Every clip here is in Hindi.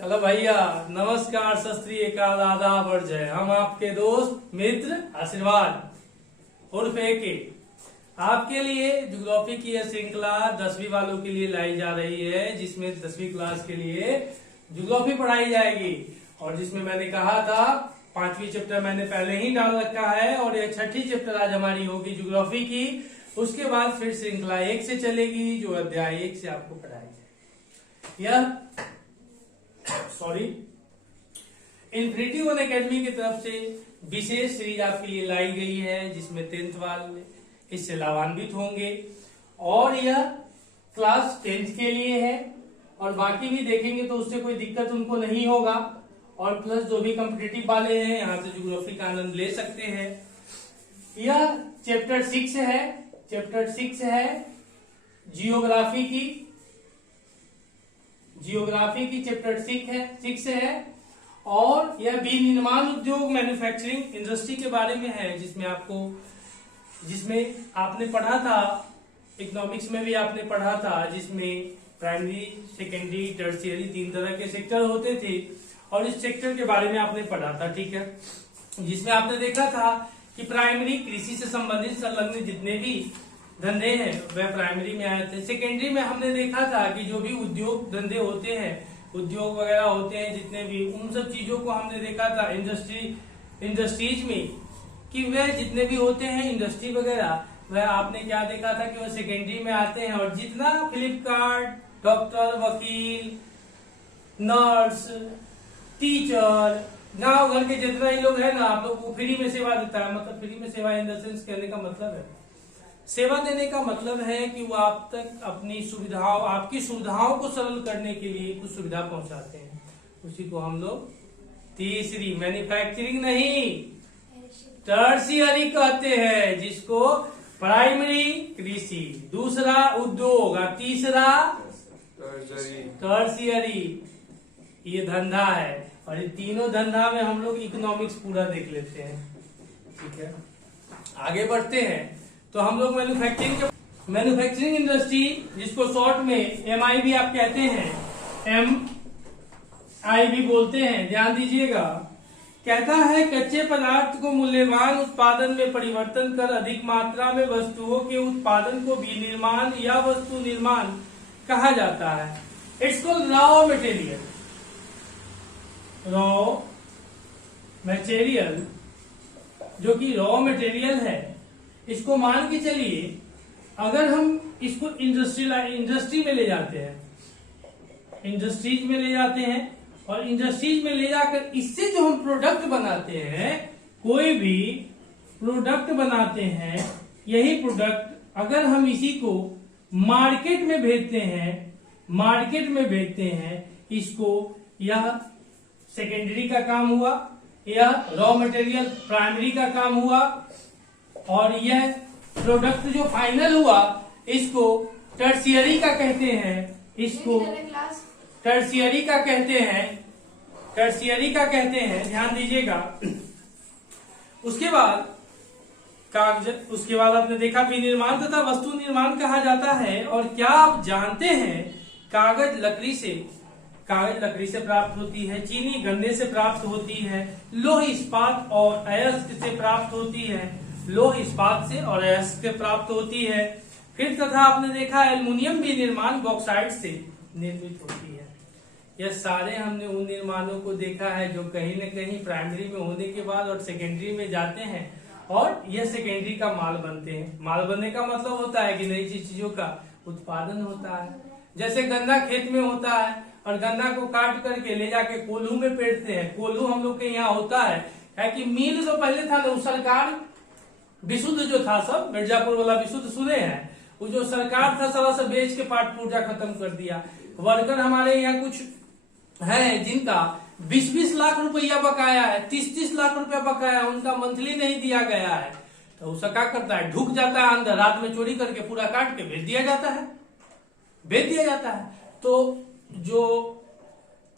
चलो भैया, नमस्कार, सत श्री अकाल, आदाब और जय। हम आपके दोस्त मित्र आशीर्वाद उर्फ एके आपके लिए ज्योग्राफी की यह श्रृंखला 10वीं वालों के लिए लाई जा रही है, जिसमें 10वीं क्लास के लिए ज्योग्राफी पढ़ाई जाएगी। और जिसमें मैंने कहा था 5वीं चैप्टर मैंने पहले ही डाल रखा है और यह 6ठी चैप्टर आज हमारी होगी ज्योग्राफी की। उसके बाद फिर श्रृंखला 1 से चलेगी, जो अध्याय 1 से आपको पढ़ाई जाएगी। यह इन्फिनिटी वन एकेडमी की तरफ से विशेष सीरीज आपके लिए लाई गई है, जिसमें 10th वाले इससे लाभान्वित होंगे। और यह क्लास 10th के लिए है और बाकी भी देखेंगे तो उससे कोई दिक्कत उनको नहीं होगा। और प्लस जो भी कॉम्पिटिटिव वाले हैं यहाँ से ज्योग्राफी का आनंद ले सकते हैं। यह चैप्टर 6 है। चैप्टर 6 है जियोग्राफी की चैप्टर 6 है। और यह विनिर्माण उद्योग मैन्युफैक्चरिंग इंडस्ट्री के बारे में है, जिसमें आपने पढ़ा था, इकोनॉमिक्स में भी आपने पढ़ा था, जिसमें प्राइमरी, सेकेंडरी, टर्शियरी 3 तरह के सेक्टर होते थे। और इस सेक्टर के बारे में आपने पढ़ा था, ठीक है, जिसमें आपने देखा था कि प्राइमरी कृषि से संबंधित संलग्न जितने भी धंधे हैं वह प्राइमरी में आए थे। सेकेंडरी में हमने देखा था कि जो भी उद्योग धंधे होते हैं, उद्योग वगैरह होते हैं जितने भी, उन सब चीजों को हमने देखा था इंडस्ट्रीज में, कि वह जितने भी होते हैं इंडस्ट्री वगैरह, वह आपने क्या देखा था कि वह सेकेंडरी में आते हैं। और जितना फ्लिपकार्ट, डॉक्टर, वकील, नर्स, टीचर, गांव घर के जितना ही लोग है ना, आप लोग को फ्री में सेवा देता है। मतलब फ्री में सेवा इन द सेंस कहने का मतलब है, सेवा देने का मतलब है कि वो आप तक अपनी सुविधाओं, आपकी सुविधाओं को सरल करने के लिए कुछ सुविधा पहुंचाते हैं। उसी को हम लोग तीसरी, मैन्युफैक्चरिंग नहीं, टर्शियरी कहते हैं, जिसको प्राइमरी कृषि, दूसरा उद्योग और तीसरा टर्शियरी। ये धंधा है और ये तीनों धंधा में हम लोग इकोनॉमिक्स पूरा देख लेते हैं, ठीक है। आगे बढ़ते हैं तो हम लोग मैन्युफैक्चरिंग इंडस्ट्री, जिसको शॉर्ट में MIB आप कहते हैं, MIB बोलते हैं, ध्यान दीजिएगा। कहता है कच्चे पदार्थ को मूल्यवान उत्पादन में परिवर्तन कर अधिक मात्रा में वस्तुओं के उत्पादन को विनिर्माण या वस्तु निर्माण कहा जाता है। इट्स कॉल्ड रॉ मटेरियल, जो कि रॉ मटेरियल है। इसको मान के चलिए, अगर हम इसको इंडस्ट्री में ले जाते हैं, इंडस्ट्रीज में ले जाते हैं, और इंडस्ट्रीज में ले जाकर इससे जो हम प्रोडक्ट बनाते हैं, कोई भी प्रोडक्ट बनाते हैं, यही प्रोडक्ट अगर हम इसी को मार्केट में भेजते हैं, इसको, यह सेकेंडरी का काम हुआ, यह रॉ मटेरियल प्राइमरी का काम हुआ, और यह प्रोडक्ट जो फाइनल हुआ इसको टर्शियरी का कहते हैं। इसको टर्शियरी का कहते हैं, ध्यान दीजिएगा। उसके बाद आपने देखा विनिर्माण तथा वस्तु निर्माण कहा जाता है। और क्या आप जानते हैं, कागज लकड़ी से प्राप्त होती है, चीनी गन्ने से प्राप्त होती है, लौह इस्पात और अयस्क से प्राप्त होती है, फिर तथा आपने देखा एल्युमिनियम भी निर्माण बॉक्साइट से निर्मित होती है। यह सारे हमने उन निर्माणों को देखा है जो कहीं न कहीं प्राइमरी में होने के बाद और सेकेंडरी में जाते हैं, और यह सेकेंडरी का माल बनते हैं। माल बनने का मतलब होता है कि नई चीजों का उत्पादन होता है। जैसे गन्ना खेत में होता है और गन्ना को काट करके ले जाके कोल्हू में पेरते हैं। कोल्हू हम लोग के यहाँ होता है कि मिल जो पहले था ना, सरकार विशुद्ध जो था, सब मिर्जापुर वाला विशुद्ध सुने हैं, वो जो सरकार था सारा सब बेच के पाट पूर्जा खत्म कर दिया। वर्कर हमारे यहाँ कुछ है जिनका 20-20 लाख रुपया बकाया है, 30-30 लाख रुपया बकाया है, उनका मंथली नहीं दिया गया है। तो उसका क्या करता है, ढुक जाता है अंदर, रात में चोरी करके पूरा काट के बेच दिया जाता है। तो जो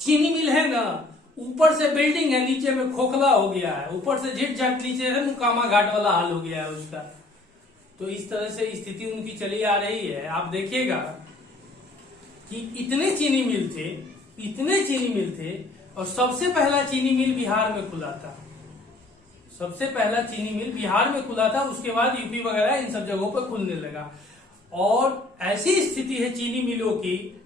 चीनी मिल है ना, ऊपर से बिल्डिंग है, नीचे में खोखला हो गया है, ऊपर से झिट झट, नीचे है मुकामा घाट वाला हाल हो गया है उसका। तो इस तरह से स्थिति उनकी चली आ रही है। आप देखिएगा कि इतने चीनी मिल थे इतने चीनी मिल थे, और सबसे पहला चीनी मिल बिहार में खुला था। सबसे पहला चीनी मिल बिहार में खुला था, उसके बाद यूपी वगैरह इन सब जगहों पर खुलने लगा। और ऐसी स्थिति है चीनी मिलों की,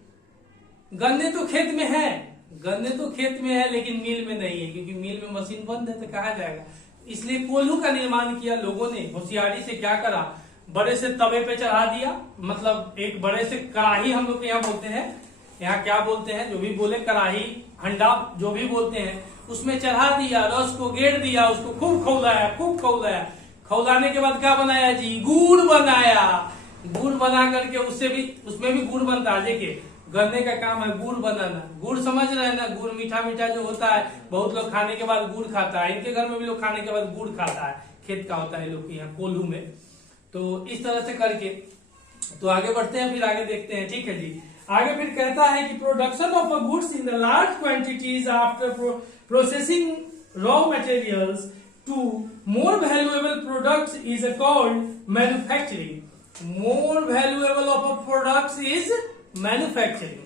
गन्ने तो खेत में है, गन्ने तो खेत में है लेकिन मिल में नहीं है, क्योंकि मिल में मशीन बंद है तो कहाँ जाएगा। इसलिए कोल्हू का निर्माण किया लोगों ने होशियारी से। क्या करा, बड़े से तवे पे चढ़ा दिया, मतलब एक बड़े से कढ़ाई हम लोग यहाँ बोलते हैं, यहाँ क्या बोलते हैं, जो भी बोले कढ़ाई हंडा जो भी बोलते हैं, उसमें चढ़ा दिया, रस को गेड़ दिया, उसको खूब खौलाया, खूब खौलाया। खौलाने के बाद क्या बनाया जी, गुड़ बनाया। गुड़ बना करके उसमें भी गुड़ बनता है। देखिए गन्ने का काम है गुड़ बनाना, गुड़ समझ रहे हैं ना, गुड़ मीठा मीठा जो होता है, बहुत लोग खाने के बाद गुड़ खाता है, इनके घर में भी लोग खाने के बाद गुड़ खाता है, खेत का होता है लोग के यहाँ कोल्हू में। तो इस तरह से करके तो आगे बढ़ते हैं, फिर आगे देखते हैं, ठीक है जी। आगे फिर कहता है कि production of a goods in the large quantities after processing raw materials to more valuable products is called manufacturing. More valuable of a products is manufacturing,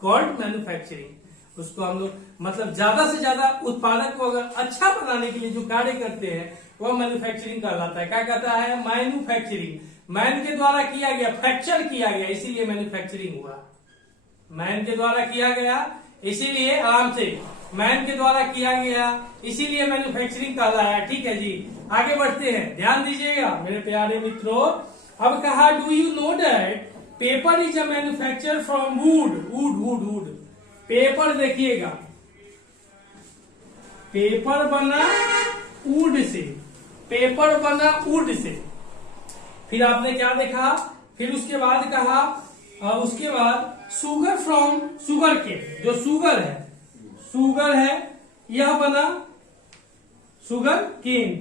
called manufacturing. उसको हम लोग मतलब ज्यादा से ज्यादा उत्पादक को अगर अच्छा बनाने के लिए जो कार्य करते हैं वह मैन्युफैक्चरिंग कहलाता है। क्या कहता है, मैन्युफैक्चरिंग। मैन के द्वारा किया गया, फ्रैक्चर किया गया, इसीलिए मैन्युफैक्चरिंग हुआ। मैन के द्वारा किया गया इसीलिए, आराम से, मैन के द्वारा किया गया इसीलिए मैन्युफैक्चरिंग कहलाया। ठीक है जी, आगे बढ़ते हैं, ध्यान दीजिएगा मेरे प्यारे मित्रों। अब कहा, do you know that paper is a manufacture from would. Would would would, paper देखिएगा, पेपर बना वुड से, पेपर बना वुड से। फिर आपने क्या देखा, फिर उसके बाद कहा, उसके बाद सुगर फ्रॉम सुगर के, जो सुगर है यह बना सुगर केन,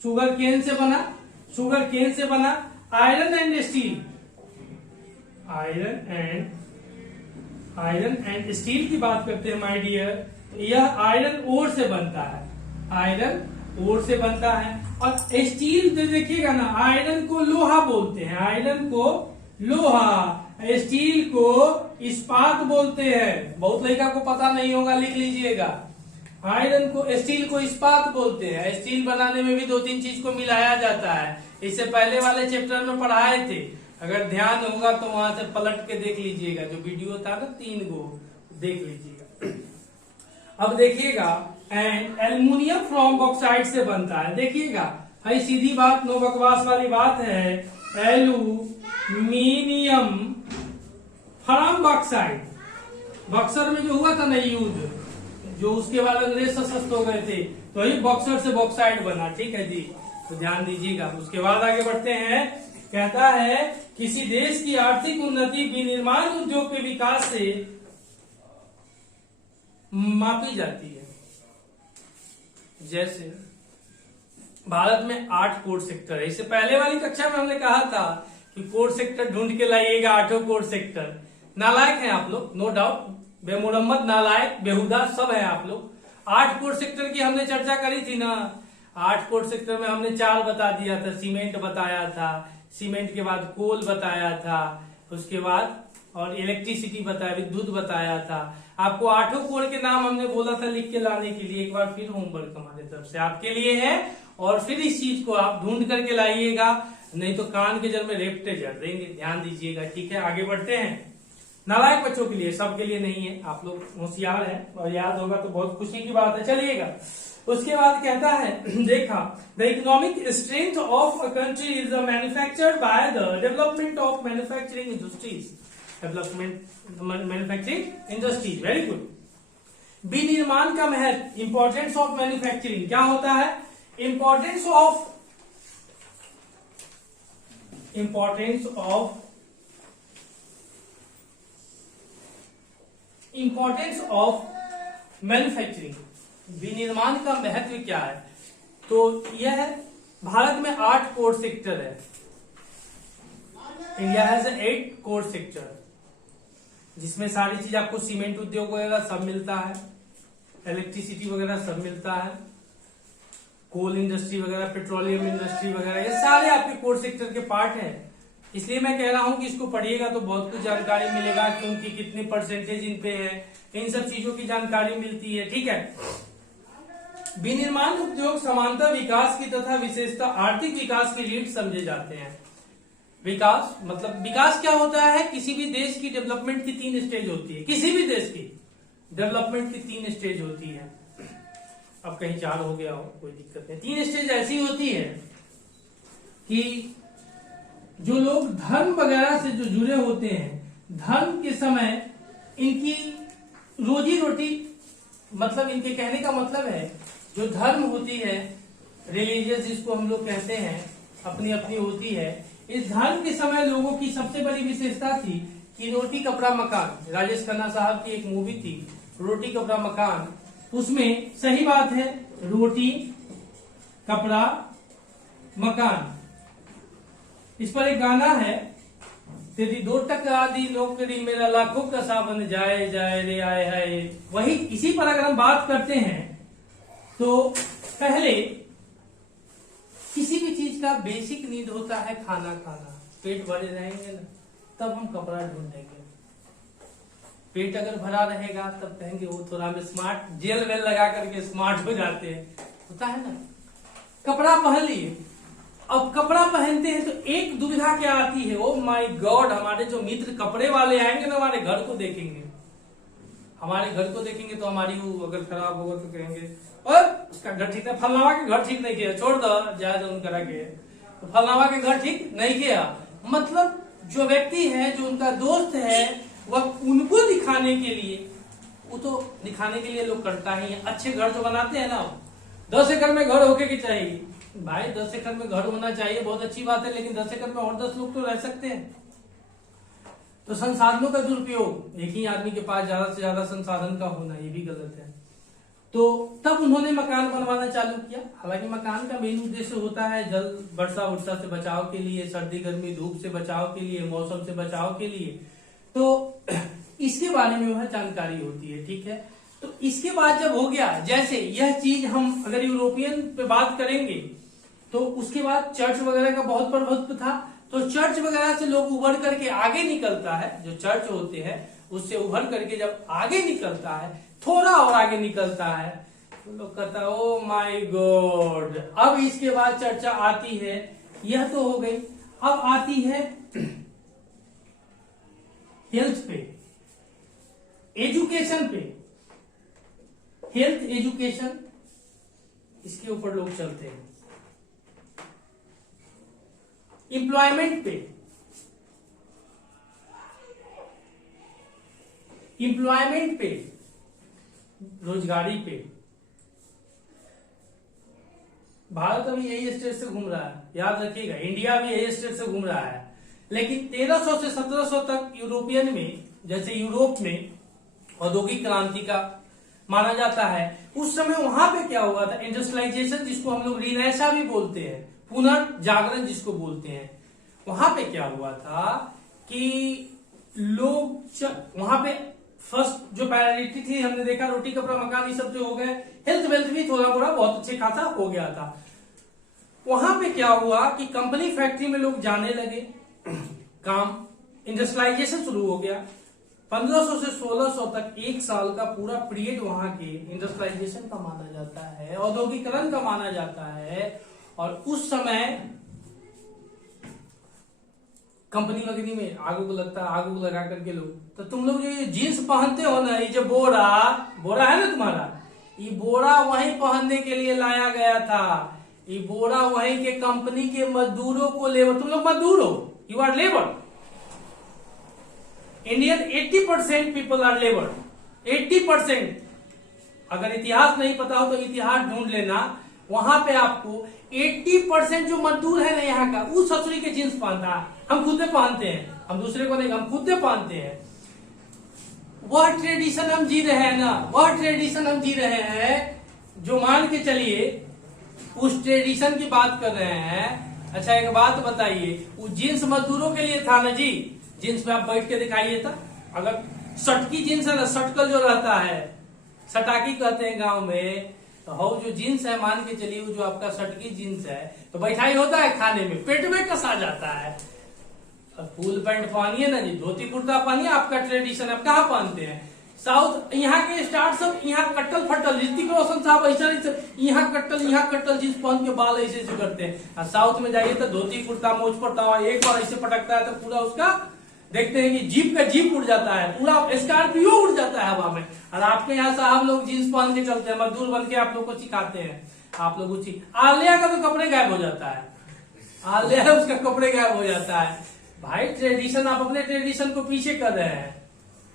शुगर केन से बना, शुगर केन से बना iron and steel, iron and steel की बात करते हैं माय डियर, तो यह आयरन ओर से बनता है, आयरन ओर से बनता है। और स्टील तो देखिएगा ना, आयरन को लोहा बोलते हैं, आयरन को लोहा, स्टील को इस्पात बोलते हैं। बहुत लड़का को पता नहीं होगा, लिख लीजिएगा, आयरन को, स्टील को इस्पात बोलते हैं। स्टील बनाने में भी 2-3 चीज को मिलाया जाता है, इससे पहले वाले चैप्टर में पढ़ाए थे, अगर ध्यान होगा तो वहां से पलट के देख लीजिएगा, जो वीडियो था ना 3 गो, देख लीजिएगा। अब देखिएगा, एंड एल्युमिनियम फ्रॉम बॉक्साइड से बनता है। देखिएगा भाई, सीधी बात, नो बकवास वाली बात है, एल्यूमिनियम फ्रॉम बॉक्साइड। बक्सर में जो हुआ था ना युद्ध, जो उसके बाद अंग्रेज सशक्त हो गए थे, तो वही बॉक्सर से बॉक्साइड बना। ठीक है जी, तो ध्यान दीजिएगा। उसके बाद आगे बढ़ते हैं, कहता है किसी देश की आर्थिक उन्नति विनिर्माण उद्योग के विकास से मापी जाती है। जैसे भारत में 8 कोर सेक्टर है। इससे पहले वाली कक्षा में हमने कहा था कि कोर सेक्टर ढूंढ के लाइएगा, 8 कोर सेक्टर। नालायक हैं आप लोग, नो डाउट, बेमुरम्मत, नालायक, बेहुदा सब है आप लोग। 8 कोर सेक्टर की हमने चर्चा करी थी ना, 8 कोर सेक्टर में हमने 4 बता दिया था, सीमेंट बताया था, सीमेंट के बाद कोल बताया था, उसके बाद और इलेक्ट्रिसिटी बताया, विद्युत बताया था। आपको 8 कोर के नाम हमने बोला था लिख के लाने के लिए, एक बार फिर होमवर्क हमारे तरफ से आपके लिए है, और फिर इस चीज को आप ढूंढ करके लाइएगा, नहीं तो कान के जल में रेपटे जड़ देंगे। ध्यान दीजिएगा, ठीक है। आगे बढ़ते हैं, नालायक बच्चों के लिए, सबके लिए नहीं है, आप लोग होशियार हैं और याद होगा तो बहुत खुशी की बात है। चलिएगा, उसके बाद कहता है, देखा, the economic strength of a country is manufactured by the development of manufacturing industries, development manufacturing industries, very good. विनिर्माण का महत्व, इंपॉर्टेंस ऑफ मैन्युफैक्चरिंग, क्या होता है, इंपॉर्टेंस ऑफ मैन्युफैक्चरिंग, विनिर्माण का महत्व क्या है। तो यह है, भारत में 8 कोर सेक्टर है, इंडिया हैज 8 कोर सेक्टर, जिसमें सारी चीज आपको सीमेंट उद्योग वगैरह सब मिलता है, इलेक्ट्रिसिटी वगैरह सब मिलता है, कोल इंडस्ट्री वगैरह, पेट्रोलियम इंडस्ट्री वगैरह, ये सारे आपके कोर सेक्टर के पार्ट हैं। इसलिए मैं कह रहा हूं कि इसको पढ़िएगा तो बहुत कुछ जानकारी मिलेगा, क्योंकि कितने परसेंटेज इन पे है, इन सब चीजों की जानकारी मिलती है। ठीक है। विनिर्माण उद्योग समांतर विकास की तथा विशेषता आर्थिक विकास की लीड समझे जाते हैं। विकास मतलब विकास क्या होता है? किसी भी देश की डेवलपमेंट की 3 स्टेज होती है। किसी भी देश की डेवलपमेंट की 3 स्टेज होती है। अब कहीं 4 हो गया हो कोई दिक्कत नहीं। 3 स्टेज ऐसी होती है कि जो लोग धर्म वगैरह से जो जुड़े होते हैं, धर्म के समय इनकी रोजी रोटी, मतलब इनके कहने का मतलब है जो धर्म होती है, रिलीजियस जिसको हम लोग कहते हैं, अपनी अपनी होती है। इस धर्म के समय लोगों की सबसे बड़ी विशेषता थी कि रोटी कपड़ा मकान। राजेश खन्ना साहब की एक मूवी थी रोटी कपड़ा मकान, उसमें सही बात है रोटी कपड़ा मकान। इस पर एक गाना है, तेरी 2 टका दी नौकरी मेरा लाखों का सावन जाए जाए रे आए है। वही इसी पर अगर हम बात करते हैं तो पहले किसी भी चीज का बेसिक नीड होता है खाना खाना। पेट भरे रहेंगे ना तब हम कपड़ा ढूंढेंगे। पेट अगर भरा रहेगा तब कहेंगे वो थोड़ा हमें स्मार्ट, जेल वेल लगा करके स्मार्ट हो जाते हैं, होता है ना। कपड़ा पहन लिए, अब कपड़ा पहनते हैं तो एक दुविधा क्या आती है, ओ माय गॉड, हमारे जो मित्र कपड़े वाले आएंगे ना हमारे घर को देखेंगे, हमारे घर को देखेंगे तो हमारी वो अगर खराब होगा तो कहेंगे और उसका घर ठीक है, फलनावा के घर ठीक नहीं किया, छोड़ दो जाए उनका के, तो फलनावा के घर ठीक नहीं किया। मतलब जो व्यक्ति है, जो उनका दोस्त है, वह उनको दिखाने के लिए, वो तो दिखाने के लिए लोग करता ही है। अच्छे घर जो बनाते हैं ना, 10 एकड़ में घर होके की चाहिए भाई, 10 एकड़ में घर होना चाहिए, बहुत अच्छी बात है, लेकिन 10 एकड़ में और 10 लोग तो रह सकते हैं। तो संसाधनों का दुरुपयोग, एक ही आदमी के पास ज्यादा से ज्यादा संसाधन का होना, ये भी गलत है। तो तब उन्होंने मकान बनवाना चालू किया। हालांकि मकान का मेन उद्देश्य होता है जल वर्षा वर्षा से बचाव के लिए, सर्दी गर्मी धूप से बचाव के लिए, मौसम से बचाव के लिए। तो इसके बारे में वह जानकारी होती है। ठीक है। तो इसके बाद जब हो गया, जैसे यह चीज हम अगर यूरोपियन पे बात करेंगे तो उसके बाद चर्च वगैरह का बहुत प्रभुत्व था। तो चर्च वगैरह से लोग उभर करके आगे निकलता है, जो चर्च होते हैं उससे उभर करके जब आगे निकलता है, थोड़ा और आगे निकलता है, तो लोग कहता है ओ माय गॉड। अब इसके बाद चर्चा आती है, यह तो हो गई, अब आती है हेल्थ पे, एजुकेशन पे, हेल्थ एजुकेशन, इसके ऊपर लोग चलते हैं। एम्प्लॉयमेंट पे, एम्प्लॉयमेंट पे, रोजगारी पे। भारत अभी यही स्टेट से घूम रहा है, याद रखिएगा, इंडिया भी यही स्टेट से घूम रहा है। लेकिन 1300 से 1700 तक यूरोपियन में, जैसे यूरोप में औद्योगिक क्रांति का माना जाता है, उस समय वहां पे क्या हुआ था, इंडस्ट्रियलाइजेशन जिसको हम लोग रिनेसा भी बोलते हैं, पुनर्जागरण जिसको बोलते हैं। वहां पे क्या हुआ था कि लोग वहां पे फर्स्ट जो प्रायोरिटी थी, हमने देखा रोटी कपड़ा मकान ये सब जो हो गए, हेल्थ वेल्थ भी थोड़ा मोड़ा बहुत अच्छे खासा हो गया था। वहां पे क्या हुआ कि कंपनी फैक्ट्री में लोग जाने लगे, काम, इंडस्ट्रियलाइजेशन शुरू हो गया। 1500 से 1600 तक 1 साल का पूरा पीरियड वहां के इंडस्ट्रियलाइजेशन का माना जाता है, औद्योगिकरण का माना जाता है। और उस समय कंपनी वगैरह में आग को लगता है, आग लगा करके लोग, तो तुम लोग जो ये जीन्स पहनते हो ना, ये जो बोरा है ना तुम्हारा, ये बोरा वहीं पहनने के लिए लाया गया था। ये बोरा वहीं के कंपनी के मजदूरों को लेबर, तुम लोग मजदूर हो, you are labour. Indian 80% people are labour, 80%। अगर इतिहास नहीं पता हो तो इतिहास ढूंढ लेना, वहां पे आपको 80% जो मजदूर है ना यहाँ का, उस ससुरी के जींस पहनता है। हम खुद पहनते हैं, हम दूसरे को नहीं, हम खुद पहनते हैं। वह ट्रेडिशन हम जी रहे हैं ना, वह ट्रेडिशन हम जी रहे हैं, जो मान के चलिए उस ट्रेडिशन की बात कर रहे हैं। अच्छा एक बात बताइए, वो जींस मजदूरों के लिए था ना जी, जींस में आप बैठ के दिखाइए था। अगर सटकी जींस है ना, सटकल जो रहता है, सटाकी कहते हैं गांव में, तो हो जो जींस है, मान के चलिए वो जो आपका सटकी जींस है, तो बैठाई होता है खाने में, पेट में कसा जाता है। अब फुल पैंट पहनिए ना जी, धोती कुर्ता पहनिए, आपका ट्रेडिशन। आप कहाँ पहनते हैं? साउथ। यहाँ के स्टार्ट सब यहाँ कट्टल फट्टल, ऋतिक रोशन साहब ऐसा नहीं, यहाँ कट्टल जींस पहन के बाल ऐसे ऐसे करते हैं। साउथ में जाइए तो धोती कुर्ता, मोच पर तवा, एक बार ऐसे पटकता है तो पूरा उसका देखते हैं कि जीप उड़ जाता है, पूरा स्कॉर्पियो उड़ जाता है हवा में। और आपके यहाँ साहब लोग जींस पहन के चलते हैं, मजदूर बन के आप लोग को सिखाते हैं। आप लोग आलिया का तो कपड़े गायब हो जाता है, आलिया उसका कपड़े गायब हो जाता है। भाई ट्रेडिशन, आप अपने ट्रेडिशन को पीछे कर रहे हैं,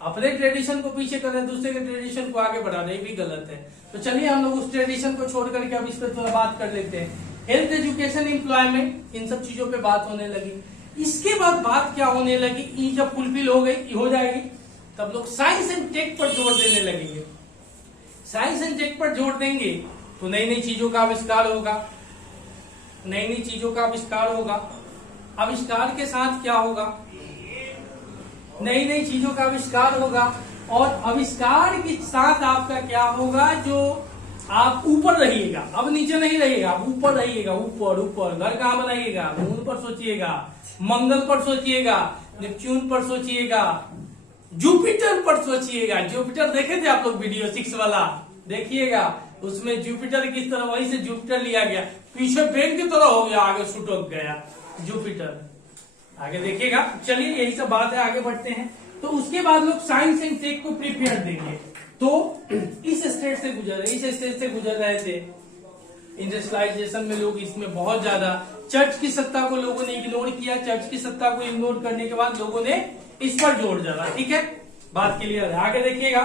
अपने ट्रेडिशन को पीछे कर रहे हैं, दूसरे के ट्रेडिशन को आगे बढ़ा रहे हैं, भी गलत है। तो चलिए हम लोग उस ट्रेडिशन को छोड़ करके अब इस पर थोड़ा बात कर लेते हैं। हेल्थ, एजुकेशन, एम्प्लॉयमेंट, इन सब चीजों पे बात होने लगी। इसके बाद बात क्या होने लगी, ये जब फुलफिल हो जाएगी तब लोग साइंस एंड टेक पर जोर देने लगेंगे। साइंस एंड टेक पर जोर देंगे तो नई नई चीजों का आविष्कार होगा, नई नई चीजों का आविष्कार होगा। आविष्कार के साथ क्या होगा? नई नई चीजों का आविष्कार होगा, और आविष्कार के साथ आपका क्या होगा, जो आप ऊपर रहिएगा, अब नीचे नहीं रहिएगा, आप ऊपर रहिएगा, ऊपर। घर कहाँ बनाइएगा? मून पर सोचिएगा, मंगल पर सोचिएगा, नेपच्यून पर सोचिएगा, जुपिटर पर सोचिएगा। जुपिटर देखे थे आप लोग वीडियो 6 वाला? देखिएगा, उसमें जुपिटर किस तरह, वहीं से जुपिटर लिया गया, पीछे पेन की तरह हो गया, आगे सुटक गया जुपिटर। आगे देखिएगा। चलिए यही सब बात है, आगे बढ़ते हैं। तो उसके बाद लोग साइंस एंड टेक को प्रिपेयर देंगे। तो इस स्टेज से गुजर रहे थे। इंडस्ट्रियलाइजेशन में लोग इसमें बहुत ज्यादा, चर्च की सत्ता को लोगों ने इग्नोर किया। चर्च की सत्ता को इग्नोर करने के बाद लोगों ने इस पर जोर डाला। ठीक है, बात क्लियर है, आगे देखिएगा।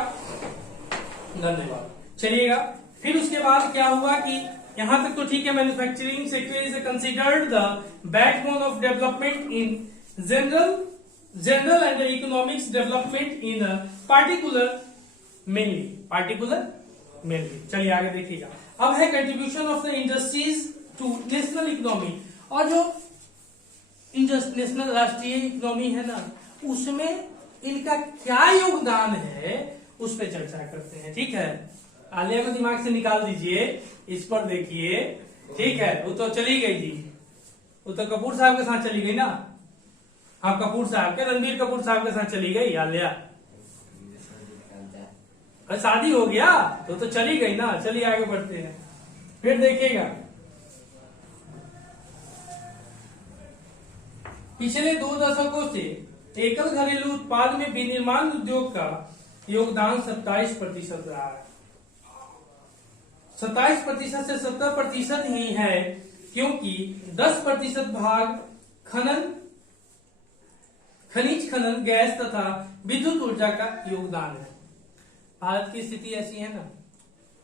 धन्यवाद। चलिएगा, फिर उसके बाद क्या हुआ कि यहां तक तो ठीक है। Manufacturing sector is considered the backbone of development in general and economics development in particular mainly. चलिए आगे देखिएगा। अब है contribution of the industries to national economy. और जो नेशनल राष्ट्रीय इकोनॉमी है ना, उसमें इनका क्या योगदान है, उस पर चर्चा करते हैं। ठीक है, आलिया को दिमाग से निकाल दीजिए, इस पर देखिए। ठीक है, वो तो चली गई थी, वो तो कपूर साहब के साथ चली गई ना। हाँ, कपूर साहब के, रणबीर कपूर साहब के साथ चली गई आलिया। शादी हो गया तो चली गई ना। चलिए आगे बढ़ते हैं। फिर देखिएगा, पिछले 2 दशकों से एकल घरेलू उत्पाद में विनिर्माण उद्योग का योगदान 27% रहा है। 27% से 70% ही है, क्योंकि 10% भाग खनिज खनन, गैस तथा विद्युत ऊर्जा का योगदान है। भारत की स्थिति ऐसी है ना।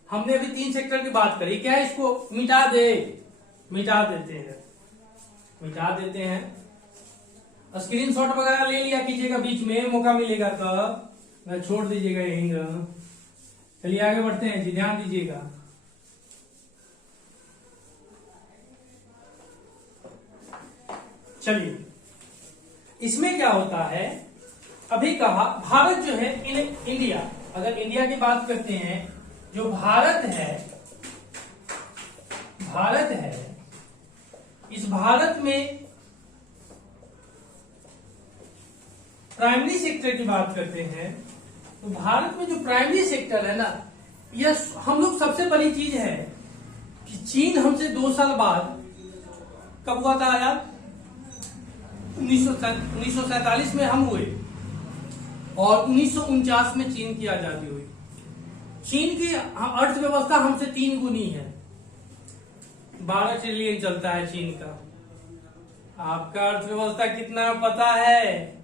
हमने अभी 3 सेक्टर की बात करी, क्या इसको मिटा देते हैं। स्क्रीनशॉट वगैरह ले लिया कीजिएगा, बीच में मौका मिलेगा तो छोड़ दीजिएगा यहीं। चलिए आगे बढ़ते हैं जी, ध्यान दीजिएगा। चलिए, इसमें क्या होता है, अभी कहा भारत जो है, इंडिया, अगर इंडिया की बात करते हैं, जो भारत है, इस भारत में प्राइमरी सेक्टर की बात करते हैं, तो भारत में जो प्राइमरी सेक्टर है ना, यह हम लोग सबसे बड़ी चीज है कि चीन हमसे 2 साल बाद, कब हुआ था आजाद? 1947 में हम हुए, और 1949 में चीन की आजादी हुई। चीन की अर्थव्यवस्था हमसे 3 गुनी है। 12 ट्रिलियन चलता है चीन का। आपका अर्थव्यवस्था कितना पता है?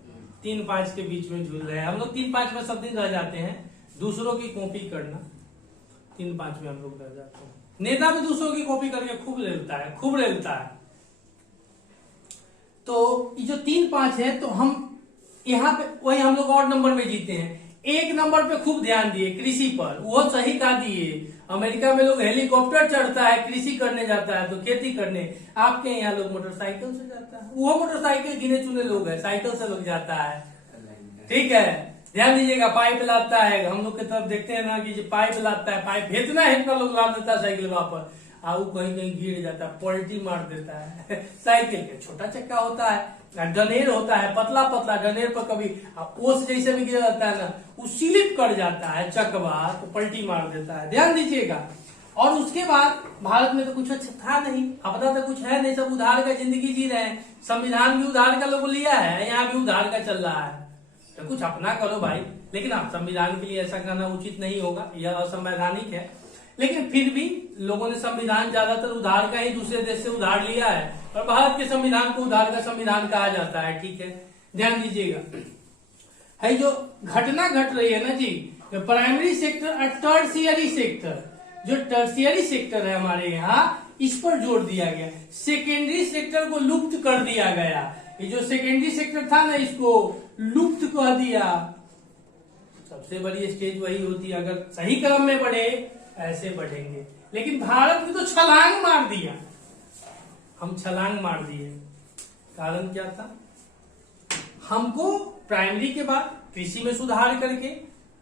3-5 के बीच में झूल रहे हैं हम लोग। 3-5 में सब दिन रह जाते हैं, दूसरों की कॉपी करना। 3-5 में हम लोग रह जाते हैं। नेता भी दूसरों की कॉपी करके खूब रेलता है। तो ये जो 3-5 है, तो हम यहाँ पे वही हम लोग और नंबर में जीते हैं। 1 नंबर पे खूब ध्यान दिए, कृषि पर, वो सही कहा दिए। अमेरिका में लोग हेलीकॉप्टर चढ़ता है, कृषि करने जाता है, तो खेती करने। आपके यहाँ लोग मोटरसाइकिल से जाता है, वो मोटरसाइकिल गिने चुने लोग है, साइकिल से लोग जाता है। ठीक है, ध्यान दीजिएगा। पाइप लाता है, हम लोग की तरफ देखते हैं ना कि पाइप लाता है, पाइप इतना लोग ला देता है साइकिल पर, कहीं गिर जाता है, पलटी मार देता है। साइकिल के छोटा चक्का होता है, गनेर होता है पतला पतला, गनेर पर कभी ओस जैसे भी गिरा जाता है ना, वो स्लिप कर जाता है चकवा तो पलटी मार देता है, ध्यान दीजिएगा। और उसके बाद भारत में तो कुछ अच्छा था नहीं, अपना तो कुछ है नहीं, सब उधार का जिंदगी जी रहे हैं, संविधान भी उधार का लोग लिया है, यहाँ भी उधार का चल रहा है, तो कुछ अपना करो भाई। लेकिन आप संविधान के लिए ऐसा करना उचित नहीं होगा, यह असंवैधानिक है। लेकिन फिर भी लोगों ने संविधान ज्यादातर उधार का ही दूसरे देश से उधार लिया है, और भारत के संविधान को उधार का संविधान कहा जाता है, ठीक है, ध्यान दीजिएगा। है जो घटना घट रही है ना जी, प्राइमरी सेक्टर और टर्शियरी सेक्टर, जो टर्शियरी सेक्टर है हमारे यहाँ, इस पर जोर दिया गया। सेकेंडरी सेक्टर को लुप्त कर दिया गया, ये जो सेकेंडरी सेक्टर था ना, इसको लुप्त कर दिया। सबसे बड़ी स्टेज वही होती है, अगर सही क्रम में बढ़े ऐसे बढ़ेंगे, लेकिन भारत ने तो छलांग मार दिया, हम छलांग मार दिए। कारण क्या था? हमको प्राइमरी के बाद कृषि में सुधार करके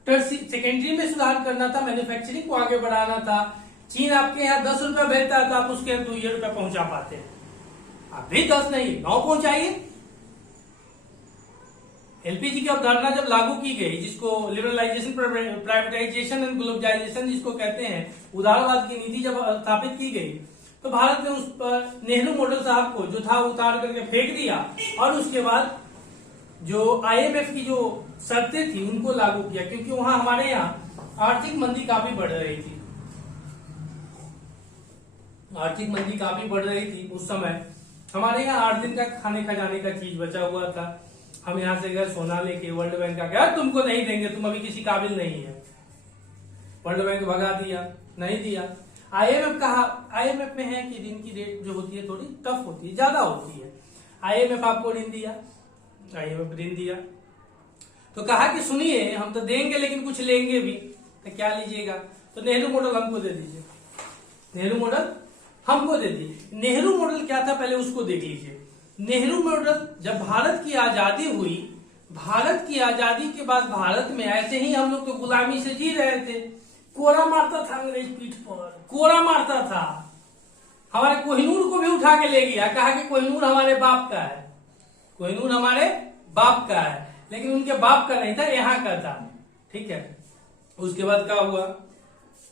सेकेंडरी में सुधार करना था, मैन्युफैक्चरिंग को आगे बढ़ाना था। चीन आपके यहाँ 10 रुपया भेजता है तो आप उसके यहाँ 2 रुपया पहुंचा पाते हैं, आप भी 10 नहीं 9 पहुंचाइए। एलपीजी की अवधारणा जब लागू की गई, जिसको लिबरलाइजेशन, प्राइवेटाइजेशन एंड ग्लोबलाइजेशन जिसको कहते हैं, उदारवाद की नीति जब स्थापित की गई, तो भारत ने उस पर नेहरू मॉडल साहब को जो था उतार करके फेंक दिया, और उसके बाद जो आईएमएफ की जो शर्तें थी उनको लागू किया, क्योंकि वहां हमारे यहाँ आर्थिक मंदी काफी बढ़ रही थी, आर्थिक मंदी काफी बढ़ रही थी। उस समय हमारे यहाँ 8 दिन का खाने खजाने का चीज बचा हुआ था। हम यहाँ से गए सोना लेके, वर्ल्ड बैंक का क्या तुमको नहीं देंगे, तुम अभी किसी काबिल नहीं है, वर्ल्ड बैंक भगा दिया, नहीं दिया। आईएमएफ कहा, आईएमएफ में है कि ऋण की रेट जो होती है थोड़ी टफ होती है, ज्यादा होती है। आईएमएफ आपको ऋण दिया, आईएमएफ ऋण दिया तो कहा कि सुनिए हम तो देंगे लेकिन कुछ लेंगे भी, तो क्या लीजिएगा? तो नेहरू मॉडल हमको दे दीजिए, नेहरू मॉडल हमको दे दीजिए। नेहरू मॉडल क्या था पहले उसको देख लीजिए। नेहरू मॉडल, जब भारत की आजादी हुई, भारत की आजादी के बाद भारत में ऐसे ही हम लोग तो गुलामी से जी रहे थे, कोरा मारता था अंग्रेज पीठ पर, कोरा मारता था। हमारे कोहिनूर को भी उठा के ले गया, कहा कि कोहिनूर हमारे बाप का है, कोहिनूर हमारे बाप का है, लेकिन उनके बाप का नहीं था, यहाँ का था, ठीक है। उसके बाद क्या हुआ?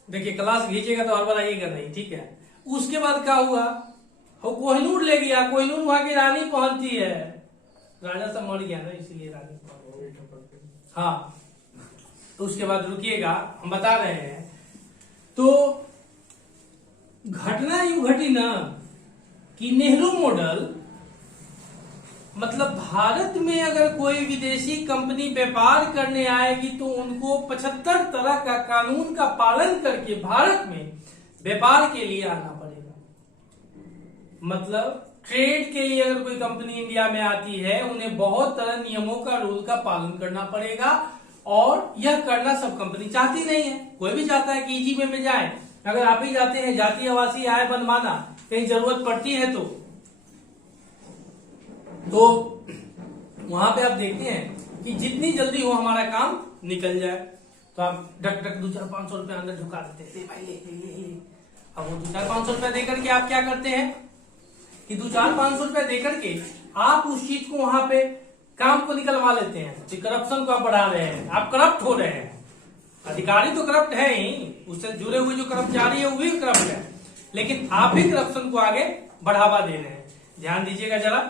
देखिए क्लास खींचेगा तो हर बार आइएगा नहीं, ठीक है। उसके बाद क्या हुआ? वो कोहिनूर ले गया, कोहिनूर वहां की रानी पहनती है, राजा सब मर गया ना इसीलिए रानी, हाँ। तो उसके बाद रुकिएगा, हम बता रहे हैं। तो घटना यूं घटी ना कि नेहरू मॉडल, मतलब भारत में अगर कोई विदेशी कंपनी व्यापार करने आएगी तो उनको 75 तरह का कानून का पालन करके भारत में व्यापार के लिए आना पड़ेगा। मतलब ट्रेड के लिए अगर कोई कंपनी इंडिया में आती है, उन्हें बहुत तरह नियमों का, रूल का पालन करना पड़ेगा, और यह करना सब कंपनी चाहती नहीं है। कोई भी चाहता है कि इजी वे में जाए, अगर आप ही जाते हैं जाति आवासीय आय बनवाना, कहीं जरूरत पड़ती है तो वहां पे आप देखते हैं कि जितनी जल्दी हो हमारा काम निकल जाए, तो आप डक डक 200-500 रुपया अंदर झुका देते हैं, भाई ले। अब वो 200-500 रुपया देकर के आप क्या करते हैं कि 200-500 रुपया देकर के आप उस चीज को वहां पे काम को निकलवा लेते हैं। तो करप्शन को आप बढ़ा रहे हैं, आप करप्ट हो रहे हैं। अधिकारी तो करप्ट है ही, उससे जुड़े हुए जो कर्मचारी है वो भी करप्ट है, लेकिन आप भी करप्शन को आगे बढ़ावा दे रहे हैं। ध्यान दीजिएगा जरा।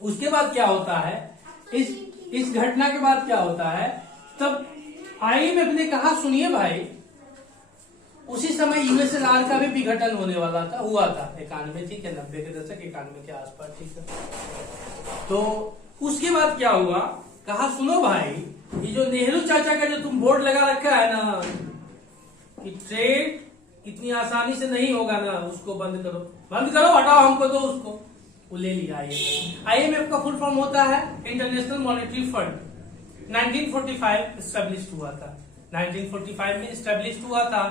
उसके बाद क्या होता है, इस घटना के बाद क्या होता है, तब आईएमएफ ने कहा सुनिए भाई, उसी समय यूएसएसआर का भी विघटन होने वाला था, हुआ था 91, ठीक है, 90 के दशक 91 के आसपास, ठीक है। तो उसके बाद क्या हुआ, कहा सुनो भाई, ये जो नेहरू चाचा का जो तुम बोर्ड लगा रखा है ना कि ट्रेड इतनी आसानी से नहीं होगा ना, उसको बंद करो, बंद करो, हटाओ, हमको दो उसको। वो ले लिया आईएमएफ का फुल फॉर्म होता है इंटरनेशनल मॉनेटरी फंड। 1945 एस्टेब्लिश हुआ था, 1945 में एस्टेब्लिश हुआ था।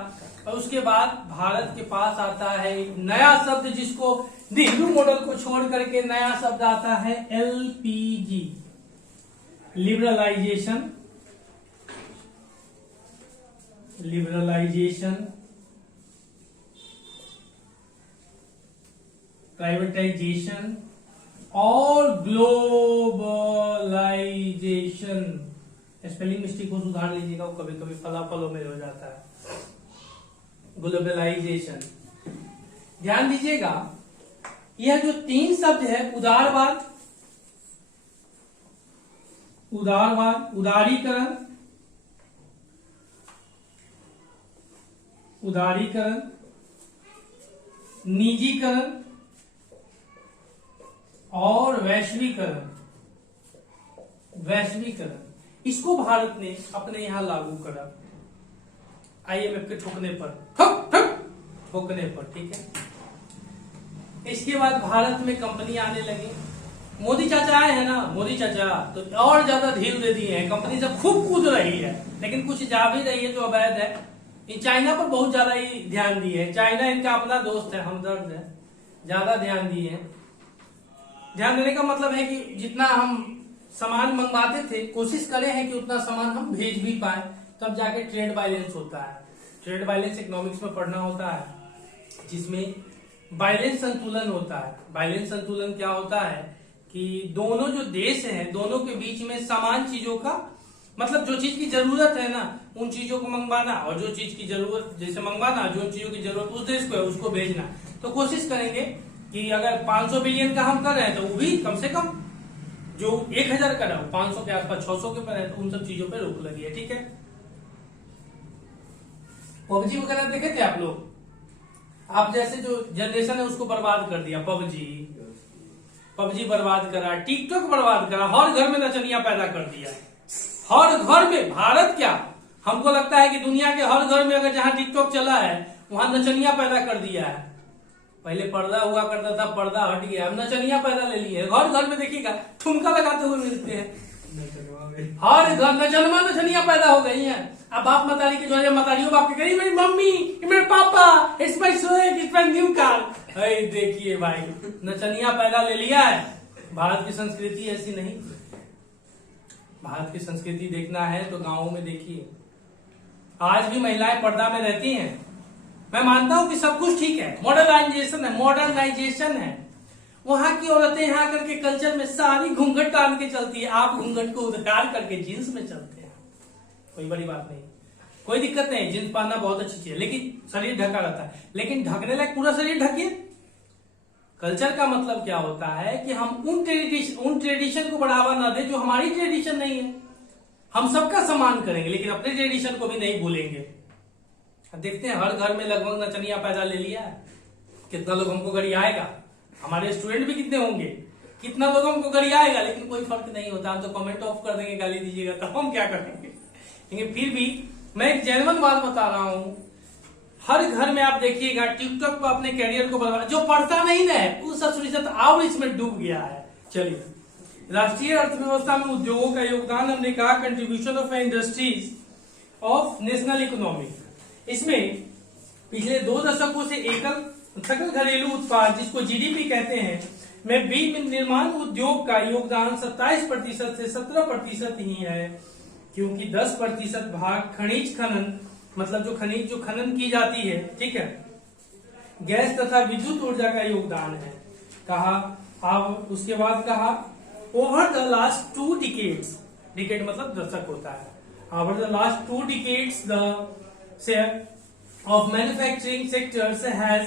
और उसके बाद भारत के पास आता है एक नया शब्द, जिसको नेहरू मॉडल को छोड़ करके नया शब्द आता है एलपीजी, लिबरलाइजेशन, प्राइवेटाइजेशन और ग्लोबलाइजेशन, स्पेलिंग मिस्टेक को सुधार लीजिएगा, वो कभी कभी फलाफलों में हो जाता है। ग्लोबलाइजेशन, ध्यान दीजिएगा, यह जो 3 शब्द है, उदारवाद, उदारीकरण, निजीकरण और वैश्वीकरण, इसको भारत ने अपने यहां लागू करा IMF के ठोकने पर, ठीक है। इसके बाद भारत में कंपनी आने लगी। मोदी चाचा आए हैं ना, मोदी चाचा तो और ज्यादा ढील दे दिए हैं, कंपनी सब खूब कूद रही है, लेकिन कुछ जा भी रही है जो अवैध है। ये चाइना पर बहुत ज्यादा ही ध्यान दिए है, चाइना इनका अपना दोस्त है, हमदर्द है, ज्यादा ध्यान दिए हैं। ध्यान देने का मतलब है कि जितना हम सामान मंगवाते थे, कोशिश करें हैं कि उतना सामान हम भेज भी पाए, तब जाके ट्रेड बैलेंस होता है। ट्रेड बैलेंस इकोनॉमिक्स में पढ़ना होता है, जिसमें बैलेंस संतुलन होता है। बैलेंस संतुलन क्या होता है कि दोनों जो देश हैं, दोनों के बीच में समान चीजों का, मतलब जो चीज की जरूरत है ना, उन चीजों को मंगवाना, और जो चीज की जरूरत, जैसे मंगवाना, जो चीजों की जरूरत उस देश को है उसको भेजना। तो कोशिश करेंगे कि अगर 500 बिलियन का हम कर रहे हैं तो वो भी कम से कम जो 1000 का है 500 के आसपास 600 के पर है, तो उन सब चीजों पर रोक लगी है, ठीक है। पबजी वगैरह देखे थे आप लोग? आप जैसे जो जनरेशन है उसको बर्बाद कर दिया, पबजी बर्बाद करा, टिकटॉक बर्बाद करा, हर घर में नचनिया पैदा कर दिया, हर घर में। भारत क्या, हमको लगता है कि दुनिया के हर घर में अगर जहां टिकटॉक चला है वहां नचनिया पैदा कर दिया है। पहले पर्दा हुआ करता था, पर्दा हट गया, अब नचनिया पैदा ले लिए, घर घर में देखिएगा ठुमका लगाते हुए मिलते हैं, हर घर नचनिया पैदा हो गई है। अब बाप मतारी के जो है, मतारियों बाप के कही, मेरी मम्मी, मेरे पापा, it's my sweat, it's my new car. देखिए भाई, नचनिया पैदा ले लिया है। भारत की संस्कृति ऐसी नहीं। भारत की संस्कृति देखना है तो गांवों में देखिए, आज भी महिलाएं पर्दा में रहती हैं। मैं मानता हूं कि सब कुछ ठीक है, मॉडर्नाइजेशन है। वहां की औरतें यहाँ करके कल्चर में सारी घूंघट टान के चलती है, आप घूंघट को उधार करके जींस में चलते हैं। कोई बड़ी बात नहीं, कोई दिक्कत नहीं, जींस पहनना बहुत अच्छी चीज है, लेकिन शरीर ढका रहता है। लेकिन ढकने लायक पूरा शरीर ढकिए। कल्चर का मतलब क्या होता है कि हम उन ट्रेडिशन को बढ़ावा ना दे जो हमारी ट्रेडिशन नहीं है। हम सबका सम्मान करेंगे, लेकिन अपने ट्रेडिशन को भी नहीं भूलेंगे। देखते हैं हर घर में लगभग नचनिया पैदा ले लिया है। कितना लोग हमको गरी आएगा, हमारे स्टूडेंट भी कितने होंगे, कितना लोग हमको गरी आएगा, लेकिन कोई फर्क नहीं होता। हम तो कमेंट ऑफ कर देंगे, गाली दीजिएगा तो हम क्या करेंगे। लेकिन फिर भी मैं एक जेन्युइन बात बता रहा हूं, हर घर में आप देखिएगा टिकटॉक पर अपने कैरियर को बर्बाद, जो पढ़ता नहीं ना है उस असुरक्षित और इसमें डूब गया है। चलिए, राष्ट्रीय अर्थव्यवस्था में उद्योगों का योगदान, हमने कहा contribution of industries of national economy. इसमें पिछले 2 दशकों से सकल घरेलू उत्पाद, जिसको जीडीपी कहते हैं, में विनिर्माण उद्योग का योगदान 27% से 17% ही है, क्योंकि 10% भाग खनिज खनन, मतलब जो खनन की जाती है, ठीक है, गैस तथा विद्युत ऊर्जा का योगदान है। कहा, अब उसके बाद कहा, over the last 2 decades, decade मतलब दशक होता है, over the last 2 decades the share of manufacturing sectors has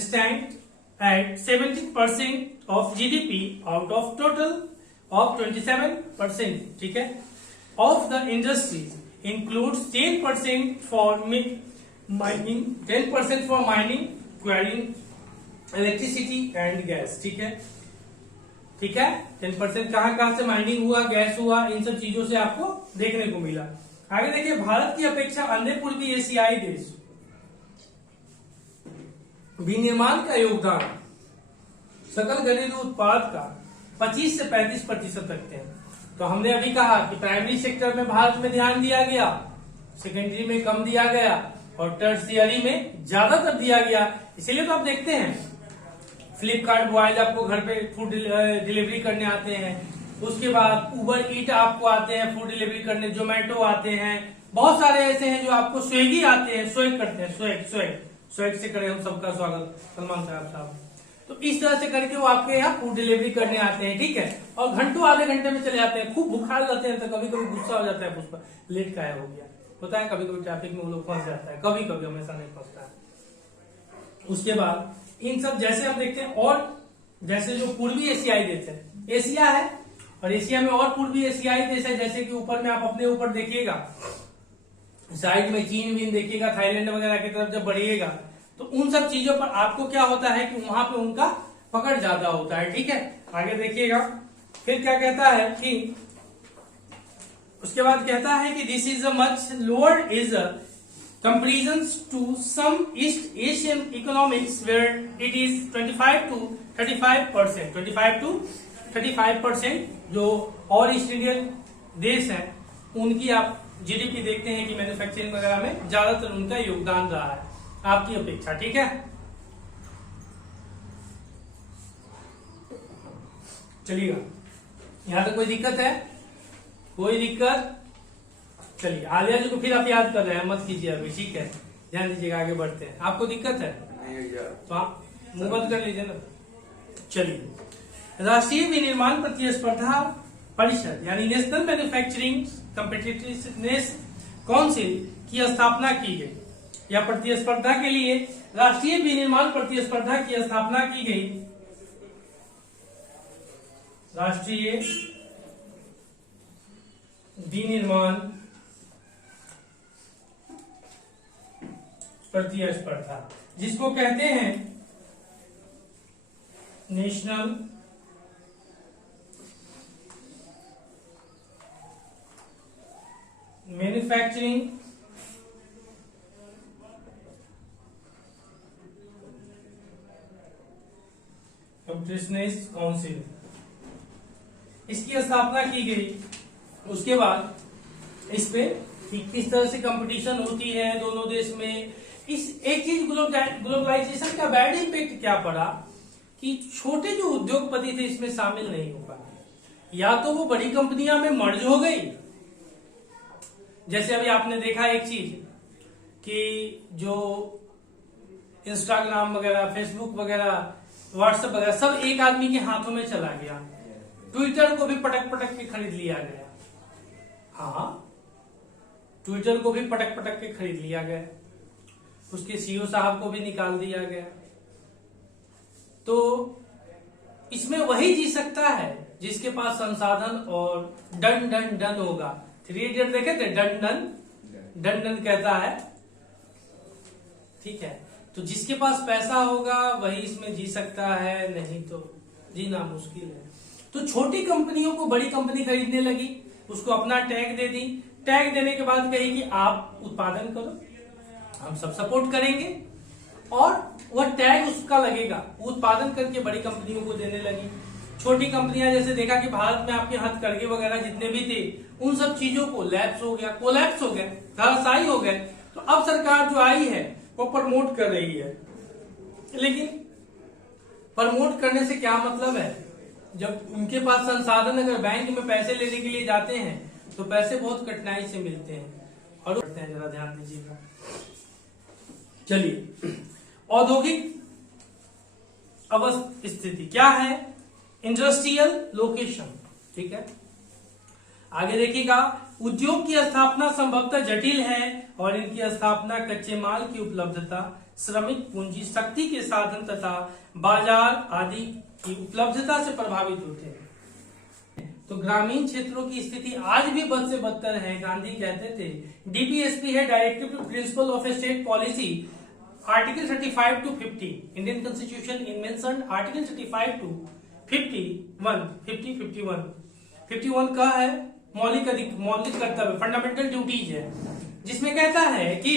stand at 70% of GDP out of total of 27%, ठीक है, of the industries includes 10% for mining, 10% for mining, quarrying, electricity and gas, ठीक है, 10% कहां से माइनिंग हुआ, गैस हुआ, इन सब चीजों से आपको देखने को मिला। आगे देखिए, भारत की अपेक्षा अन्य पूर्वी एशियाई देश विनिर्माण का योगदान सकल घरेलू उत्पाद का 25 से 35% रखते हैं। तो हमने अभी कहा कि प्राइमरी सेक्टर में भारत में ध्यान दिया गया, सेकेंडरी में कम दिया गया और टर्शियरी में ज्यादातर दिया गया। इसीलिए तो आप देखते हैं फ्लिपकार्ट बॉयज आपको घर पे फूड डिलीवरी करने आते हैं, उसके बाद उबर ईट आपको आते हैं फूड डिलीवरी करने, जोमेटो आते हैं, बहुत सारे ऐसे हैं जो आपको स्विगी आते हैं, स्वेग करते हैं, स्वेग से करें हम सबका स्वागत सलमान साहब। तो इस तरह से करके वो आपके यहाँ फूड डिलीवरी करने आते हैं, ठीक है। और घंटों आधे घंटे में चले जाते हैं, खूब भुखार जाते हैं, तो कभी कभी गुस्सा हो जाता है पुष्पा, लेट का हो गया होता है, कभी कभी ट्रैफिक में वो लोग फंस जाता है, कभी कभी, हमेशा नहीं फंसता है। उसके बाद इन सब जैसे हम देखते हैं, और जैसे जो पूर्वी एशियाई देश है, एशिया है और एशिया में और पूर्वी एशियाई देश है, जैसे कि ऊपर में आप अपने ऊपर देखिएगा, साइड में चीन वीन देखिएगा, थाईलैंड वगैरह की तरफ जब बढ़िएगा, तो उन सब चीजों पर आपको क्या होता है कि वहां पे उनका पकड़ ज्यादा होता है, ठीक है। आगे देखिएगा फिर क्या कहता है कि उसके बाद कहता है कि this is a much lower is a comparison to some East Asian economics where it is 25 to 35%, 25 to 35% जो और ईस्ट इंडियन देश है उनकी आप जीडीपी देखते हैं कि मैन्युफैक्चरिंग वगैरह में ज्यादातर उनका योगदान रहा है आपकी अपेक्षा, ठीक है। चलिएगा, यहां तक कोई दिक्कत है? कोई दिक्कत? चलिए, आलिया जी को फिर आप याद कर रहे हैं, मत कीजिए अभी, ठीक है, ध्यान दीजिएगा, आगे बढ़ते हैं। आपको दिक्कत है तो आप मुंह बंद कर लीजिए ना। चलिए, राष्ट्रीय विनिर्माण प्रतिस्पर्धा परिषद यानी नेशनल मैन्युफैक्चरिंग कॉम्पिटिटिवनेस काउंसिल की स्थापना की गई, या प्रतिस्पर्धा के लिए राष्ट्रीय विनिर्माण प्रतिस्पर्धा की स्थापना की गई। राष्ट्रीय विनिर्माण प्रतिस्पर्धा, जिसको कहते हैं नेशनल मैन्युफैक्चरिंग कॉम्पिटिटिवनेस काउंसिल, इसकी स्थापना की गई। उसके बाद इस पे किस तरह से कंपटीशन होती है दोनों देश में, इस एक चीज ग्लोबलाइजेशन का बैड इम्पैक्ट क्या पड़ा कि छोटे जो उद्योगपति थे इसमें शामिल नहीं हो पाए, या तो वो बड़ी कंपनियां में मर्ज हो गई, जैसे अभी आपने देखा एक चीज कि जो इंस्टाग्राम वगैरह, फेसबुक वगैरह, व्हाट्सएप वगैरह सब एक आदमी के हाथों में चला गया, ट्विटर को भी पटक पटक के खरीद लिया गया। हाँ, ट्विटर को भी पटक पटक के खरीद लिया गया, उसके सीईओ साहब को भी निकाल दिया गया। तो इसमें वही जी सकता है जिसके पास संसाधन और डन डन डन होगा। 3 इडियट देखे थे, डन डन डन डन कहता है, ठीक है। तो जिसके पास पैसा होगा वही इसमें जी सकता है, नहीं तो जीना मुश्किल है। तो छोटी कंपनियों को बड़ी कंपनी खरीदने लगी, उसको अपना टैग दे दी, टैग देने के बाद कही कि आप उत्पादन करो, हम सब सपोर्ट करेंगे, और वह टैग उसका लगेगा, उत्पादन करके बड़ी कंपनियों को देने लगी। छोटी कंपनियां जैसे देखा कि भारत में आपके हथकरघे वगैरह जितने भी थे उन सब चीजों को लैप्स हो गया, कोलैप्स हो गए, धराशायी हो गए। तो अब सरकार जो आई है वो प्रमोट कर रही है, लेकिन प्रमोट करने से क्या मतलब है, जब उनके पास संसाधन, अगर बैंक में पैसे लेने के लिए जाते हैं तो पैसे बहुत कठिनाई से मिलते हैं। और जरा ध्यान दीजिएगा। चलिए, औद्योगिक स्थिति क्या है, इंडस्ट्रियल लोकेशन, ठीक है। आगे देखिएगा, उद्योग की स्थापना संभवतः जटिल है और इनकी स्थापना कच्चे माल की उपलब्धता, श्रमिक पूंजी, शक्ति के साधन तथा बाजार आदि की उपलब्धता से प्रभावित होते हैं। तो ग्रामीण क्षेत्रों की स्थिति आज भी बद से बदतर है। गांधी कहते थे, डीपीएसपी है directive principle of state policy, article 35 to 50 Indian constitution in mentioned article 35 to 51 का है मौलिक कर्तव्य, फंडामेंटल ड्यूटीज है, जिसमें कहता है कि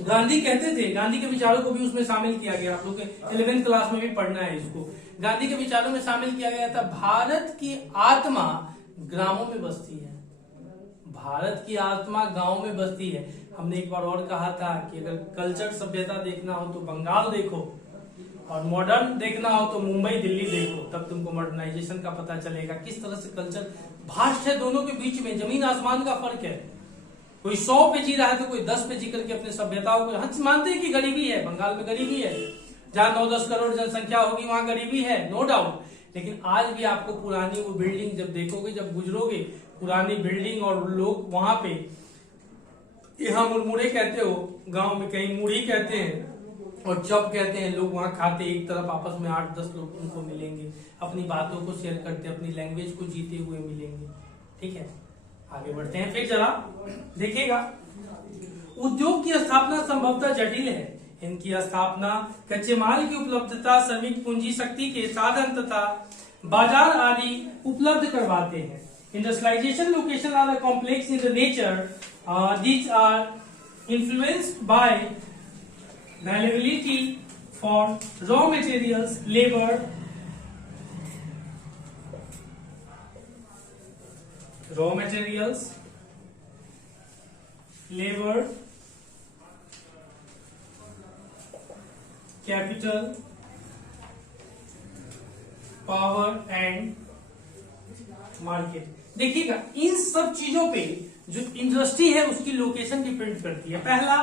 गांधी कहते थे, गांधी के विचारों को भी उसमें शामिल किया गया, आप लोग के 11th क्लास में भी पढ़ना है इसको। गांधी के विचारों में शामिल किया गया था, भारत की आत्मा ग्रामों में बसती है, भारत की आत्मा गांव में बसती है। हमने एक बार और कहा था कि अगर कल्चर सभ्यता देखना हो तो बंगाल देखो, और मॉडर्न देखना हो तो मुंबई दिल्ली देखो, तब तुमको मॉडर्नाइजेशन का पता चलेगा, किस तरह से कल्चर भास्ट है, दोनों के बीच में जमीन आसमान का फर्क है। कोई 100 पे जी रहा है तो कोई 10 पे जी करके अपने सभ्यताओं को, हम मानते हैं कि गरीबी है, बंगाल में गरीबी है, जहाँ 9-10 करोड़ जनसंख्या होगी वहां गरीबी है, नो डाउट। लेकिन आज भी आपको पुरानी वो बिल्डिंग जब देखोगे, जब गुजरोगे, पुरानी बिल्डिंग और लोग वहां पे, यहाँ मुरमुरे कहते हो, गांव में कहीं मुड़ी कहते हैं और चप कहते हैं, लोग वहां खाते, एक तरफ आपस में 8-10 लोग उनको मिलेंगे, अपनी बातों को शेयर करते, अपनी लैंग्वेज को जीते हुए मिलेंगे। ठीक है, आगे बढ़ते हैं। फिर जरा देखिएगा, उद्योग की स्थापना संभवतः जटिल है। इनकी स्थापना कच्चे माल की उपलब्धता, श्रमिक पूंजी शक्ति के साधन तथा बाजार आदि उपलब्ध करवाते हैं। Industrialisation location are complex in the nature, these are influenced by availability for raw materials, labor, capital, power and market। देखिएगा, इन सब चीजों पे जो इंडस्ट्री है उसकी लोकेशन डिपेंड करती है। पहला,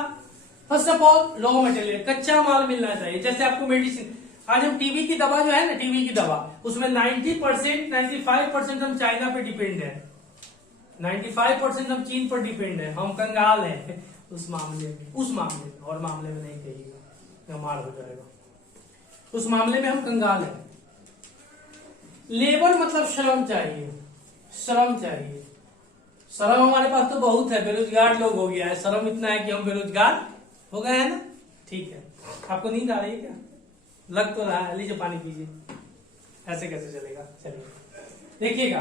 first of all raw material, कच्चा माल मिलना चाहिए। जैसे आपको मेडिसिन, आज हम टीबी की दवा जो है ना, टीबी की दवा, उसमें 90%, 95% हम चाइना पे डिपेंड है, 95% हम चीन पर डिपेंड है, हम कंगाल हैं उस मामले में, और मामले में नहीं कहिएगा, मार हो जाएगा, उस मामले में हम कंगाल हैं। लेबर मतलब श्रम चाहिए, श्रम हमारे पास तो बहुत है, बेरोजगार लोग हो गया है, श्रम इतना है कि हम बेरोजगार हो गए हैं ना। ठीक है, आपको नींद आ रही है क्या? लग तो रहा है, लीजिए पानी पीजिए, ऐसे कैसे चलेगा। चलिए देखिएगा,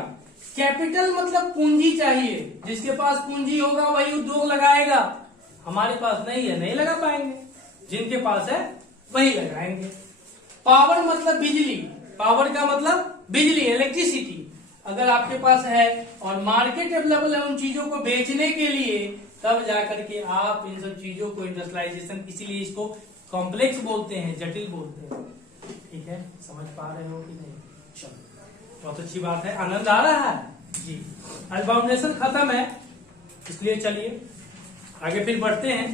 कैपिटल मतलब पूंजी चाहिए, जिसके पास पूंजी होगा वही उद्योग लगाएगा। हमारे पास नहीं है, नहीं लगा पाएंगे, जिनके पास है वही लगाएंगे। पावर मतलब बिजली, पावर का मतलब बिजली, इलेक्ट्रिसिटी। अगर आपके पास है और मार्केट अवेलेबल है उन चीजों को बेचने के लिए, तब जाकर के आप इन सब चीजों को इंडस्ट्रियलाइजेशन, इसीलिए इसको कॉम्प्लेक्स बोलते हैं, जटिल बोलते हैं। ठीक है, समझ पा रहे हो कि नहीं? चलो, बहुत अच्छी बात है, आनंद आ रहा है जी। आज बाउंडेशन खत्म है, इसलिए चलिए आगे फिर बढ़ते हैं।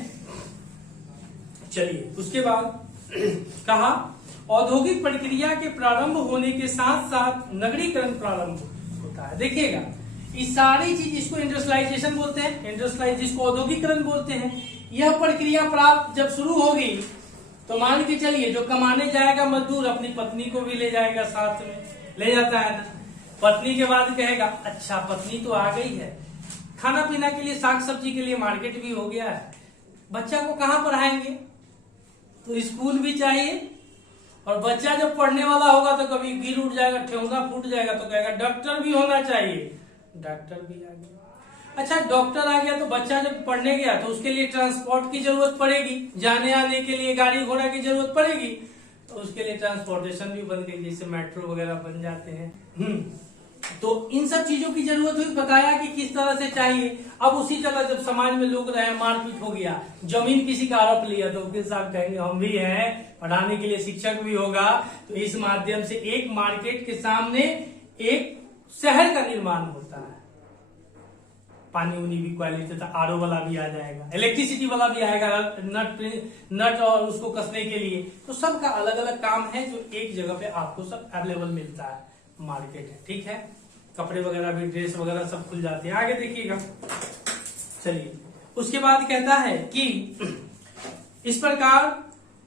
चलिए, उसके बाद कहा औद्योगिक प्रक्रिया के प्रारंभ होने के साथ साथ नगरीकरण प्रारंभ होता है। देखिएगा, ये सारी चीज, इसको इंडस्ट्रियलाइजेशन बोलते हैं, जिसको औद्योगिकरण बोलते हैं। यह प्रक्रिया प्राप्त जब शुरू होगी तो मान के चलिए, जो कमाने जाएगा मजदूर अपनी पत्नी को भी ले जाएगा, साथ में ले जाता है ना। पत्नी के बाद कहेगा, अच्छा पत्नी तो आ गई है, खाना पीना के लिए, साग सब्जी के लिए मार्केट भी हो गया है, बच्चा को कहाँ पढ़ाएंगे? तो स्कूल भी चाहिए, और बच्चा जब पढ़ने वाला होगा तो कभी गिर उठ जाएगा, ठेहुना फूट जाएगा, तो कहेगा डॉक्टर भी होना चाहिए, डॉक्टर भी आ गया। अच्छा, डॉक्टर आ गया तो बच्चा जब पढ़ने गया तो उसके लिए ट्रांसपोर्ट की जरूरत पड़ेगी, जाने आने के लिए गाड़ी घोड़ा की जरूरत पड़ेगी, तो उसके लिए ट्रांसपोर्टेशन भी बन गई, जैसे मेट्रो वगैरह बन जाते हैं। तो इन सब चीजों की जरूरत हुई, बताया कि किस तरह से चाहिए। अब उसी तरह जब समाज में लोग रहे, मारपीट हो गया, जमीन किसी का हड़प लिया, तो वकील साहब कहेंगे हम भी हैं, पढ़ाने के लिए शिक्षक भी होगा, तो इस माध्यम से एक मार्केट के सामने एक शहर का निर्माण होता है। पानी उनी भी क्वालिटी था, आरओ वाला भी आ जाएगा, इलेक्ट्रिसिटी वाला भी आएगा, नट और उसको कसने के लिए, तो सबका अलग अलग काम है, जो एक जगह पे आपको सब अवेलेबल मिलता है, मार्केट है। ठीक है, कपड़े वगैरह भी, ड्रेस वगैरह सब खुल जाते हैं। आगे देखिएगा, चलिए उसके बाद कहता है कि इस प्रकार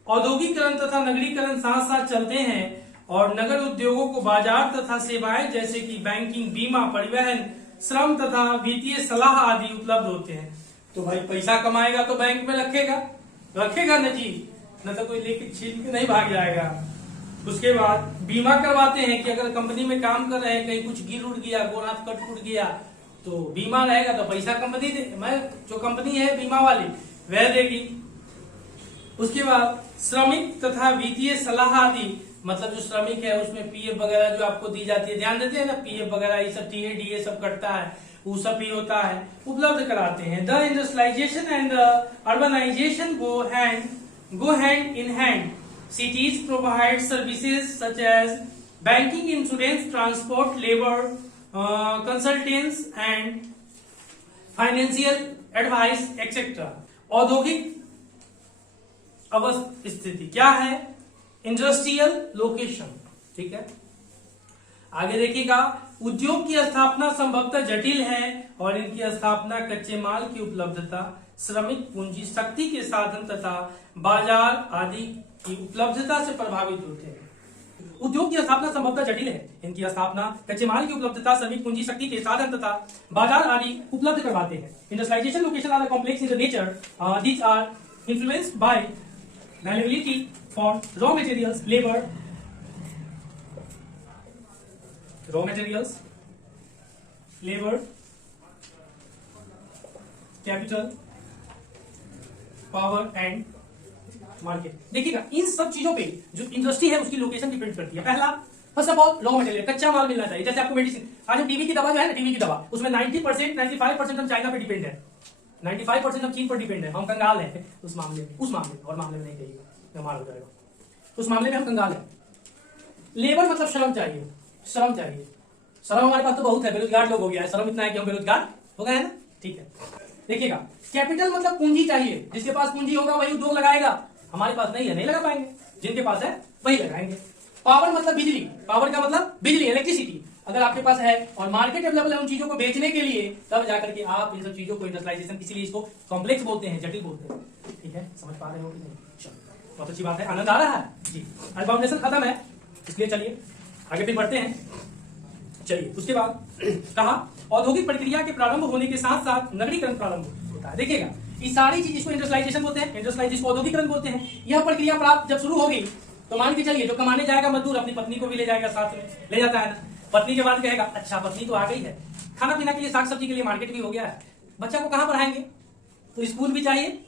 औद्योगिकरण तथा नगरीकरण साथ साथ चलते हैं और नगर उद्योगों को बाजार तथा सेवाएं जैसे कि बैंकिंग, बीमा, परिवहन, श्रम तथा वित्तीय सलाह आदि उपलब्ध होते हैं। तो भाई पैसा कमाएगा तो बैंक में रखेगा न जी, न तो कोई लेके छीन के नहीं भाग जाएगा। उसके बाद बीमा करवाते हैं कि अगर कंपनी में काम कर रहे हैं, कहीं कुछ गिर उड़ गया, गोड़ हाथ कट उड़ गया, तो बीमा रहेगा तो पैसा कंपनी जो कंपनी है बीमा वाली वह देगी। उसके बाद श्रमिक तथा वित्तीय सलाह आदि, मतलब जो श्रमिक है उसमें पीएफ वगैरह जो आपको दी जाती है, ध्यान देते हैं ना, पीएफ वगैरह ये सब, टीए डीए सब कटता है, वो सब भी होता है, उपलब्ध कराते हैं। The industrialization and the urbanization go hand in hand. Cities provide services such as banking, insurance, transport, labor, consultants and financial advice, etc. औद्योगिक स्थिति क्या है? इंडस्ट्रियल लोकेशन, ठीक है। आगे देखिएगा, उद्योग की स्थापना संभवतः जटिल है और इनकी स्थापना कच्चे माल की उपलब्धता, श्रमिक पूंजी, शक्ति के साधन तथा बाजार आदि की उपलब्धता से प्रभावित होते हैं। उद्योग की स्थापना संभवतः जटिल है, इनकी स्थापना कच्चे माल की उपलब्धता, श्रमिक पूंजी, शक्ति के साधन तथा बाजार आदि उपलब्ध करवाते हैं। Industrialisation location are complex in the nature, these are influenced by availability for raw materials, labour, capital, power and market. देखिएगा, इन सब चीजों पे जो इंडस्ट्री है उसकी लोकेशन डिपेंड करती है। पहला, first of all, raw material, कच्चा माल मिलना चाहिए। जैसे आपको मेडिसिन, आज हम टीबी की दवा जो है ना, टीबी की दवा, उसमें 90% 95% हम चाइना पे डिपेंड है, 95% हम चीन पर डिपेंड है। हम कंगाल है उस मामले में और मामले में नहीं कहिएगा, बीमार हो जाएगा। उस मामले में हम कंगाल है। लेबर मतलब श्रम चाहिए, श्रम हमारे पास तो बहुत है, बेरोजगार लोग हो गया है, श्रम इतना है कि हम बेरोजगार हो गए हैं ना, ठीक है। देखिएगा, कैपिटल मतलब पूंजी चाहिए, जिसके पास पूंजी होगा वही उद्योग लगाएगा। हमारे पास नहीं है, नहीं लगा पाएंगे, जिनके पास है वही लगाएंगे। पावर मतलब बिजली, पावर का मतलब बिजली, इलेक्ट्रिसिटी। अगर आपके पास है और मार्केट अवेलेबल है उन चीजों को बेचने के लिए, तब जाकर के आप इन सब चीजों को इंडस्ट्रियलाइजेशन, इसीलिए इसको कॉम्प्लेक्स बोलते हैं, जटिल बोलते हैं, ठीक है। समझ पा रहे हो कि नहीं? चलो, बहुत अच्छी बात है, आनंद आ रहा है जी। आज फाउंडेशन खत्म है, इसलिए चलिए आगे फिर बढ़ते हैं। चलिए, उसके बाद कहा औद्योगिक प्रक्रिया के प्रारंभ होने के साथ साथ नगरीकरण प्रारंभ होता है। देखिएगा, ये सारी चीज इसको इंडस्ट्रियलाइजेशन बोलते हैं, इंडस्ट्रियलाइजेशन को औद्योगिकरण बोलते हैं। यह प्रक्रिया प्राप्त जब शुरू होगी तो मान के चलिए, जो कमाने जाएगा मजदूर अपनी पत्नी को भी ले जाएगा, साथ में ले जाता है ना। पत्नी के बाद कहेगा, अच्छा पत्नी तो आ गई है, खाना पीना के लिए, साग सब्जी के लिए मार्केट भी हो गया है, बच्चा को कहाँ पढ़ाएंगे, तो स्कूल भी चाहिए।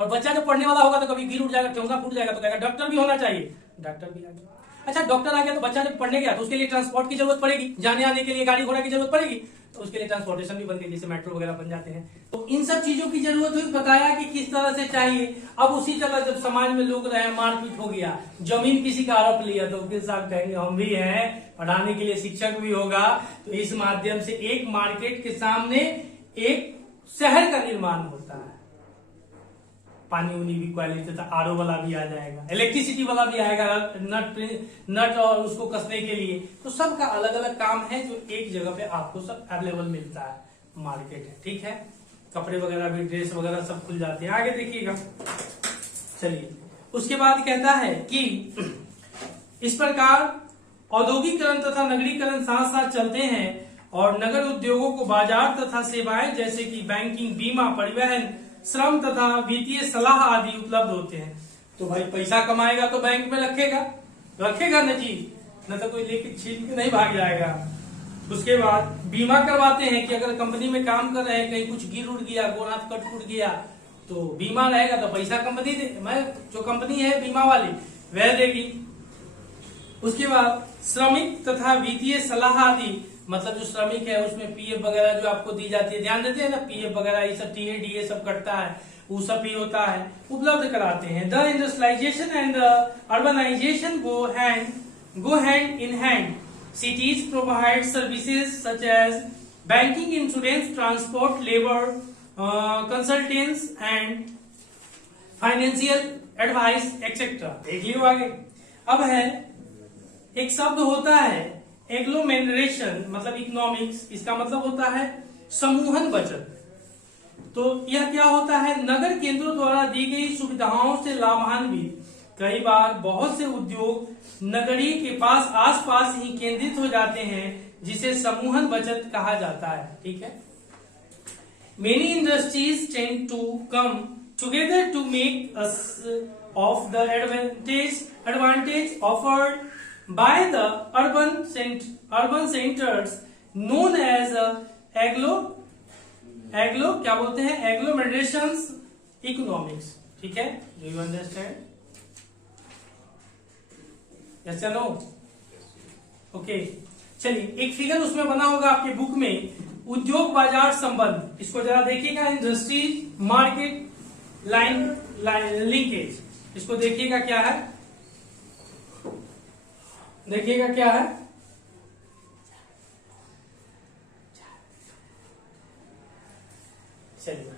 और बच्चा जब पढ़ने वाला होगा तो कभी गिर उठ जाएगा, ठेंगा फूट जाएगा, तो कहेगा डॉक्टर भी होना चाहिए, डॉक्टर भी आ गया। अच्छा, डॉक्टर आ गया तो बच्चा जब पढ़ने गया तो उसके लिए ट्रांसपोर्ट की जरूरत पड़ेगी, जाने आने के लिए गाड़ी घोड़ा की जरूरत पड़ेगी, तो उसके लिए ट्रांसपोर्टेशन भी बन गई, जैसे मेट्रो वगैरह बन जाते हैं। तो इन सब चीजों की जरूरत हुई, बताया कि किस तरह से चाहिए। अब उसी तरह जब समाज में लोग रहे, मारपीट हो गया, जमीन किसी का हड़प लिया, तो वकील साहब कहेंगे हम भी हैं, पढ़ाने के लिए शिक्षक भी होगा, तो इस माध्यम से एक मार्केट के सामने एक शहर का निर्माण होता है। पानी उनी भी क्वालिटी तथा आरओ वाला भी आ जाएगा, इलेक्ट्रिसिटी वाला भी आएगा, नट और उसको कसने के लिए। तो सबका अलग अलग काम है, जो एक जगह पे आपको सब अवेलेबल मिलता है, मार्केट है, ठीक है। कपड़े वगैरह भी, ड्रेस वगैरह सब खुल जाते हैं। आगे देखिएगा, चलिए उसके बाद कहता है कि इस प्रकार औद्योगिकरण तथा नगरीकरण साथ साथ चलते हैं और नगर उद्योगों को बाजार तथा सेवाएं जैसे कि बैंकिंग, बीमा, परिवहन, श्रम तथा वित्तीय सलाह आदि उपलब्ध होते हैं। तो भाई पैसा कमाएगा तो बैंक में रखेगा न जी, न तो कोई लेके छीन के नहीं भाग जाएगा। उसके बाद बीमा करवाते हैं कि अगर कंपनी में काम कर रहे हैं, कहीं कुछ गिर उड़ गया, गोड़ हाथ कट उड़ गया, तो बीमा रहेगा तो पैसा कंपनी जो कंपनी है बीमा वाली वह देगी। उसके बाद श्रमिक तथा वित्तीय सलाह आदि, मतलब जो श्रमिक है उसमें पीएफ वगैरह जो आपको दी जाती है, ध्यान देते हैं ना, पीएफ वगैरह ये सब, टीए डीए सब कटता है, वो सब भी होता है, उपलब्ध कराते हैं। The industrialization and urbanization go hand in hand. Cities provide services such as banking, insurance, transport, labor, consultants and financial advice etc. देख लियो आगे। अब है एक शब्द होता है एग्लोमेरेशन, मतलब इकोनॉमिक्स, इसका मतलब होता है समूहन बचत। तो यह क्या होता है, नगर केंद्रों द्वारा दी गई सुविधाओं से लाभान्वित। कई बार बहुत से उद्योग नगरी के पास आसपास ही केंद्रित हो जाते हैं, जिसे समूहन बचत कहा जाता है, ठीक है। Many industries tend to come together to make use of the advantage offered by the urban centers known as क्या बोलते हैं, agglomerations economics, ठीक है। Do you understand? Yes or no? Okay. चलिए, एक फिगर उसमें बना होगा आपके बुक में, उद्योग बाजार संबंध, इसको जरा देखिएगा। इंडस्ट्री मार्केट लाइन लिंकेज, इसको देखिएगा क्या है, देखिएगा क्या है, चलिए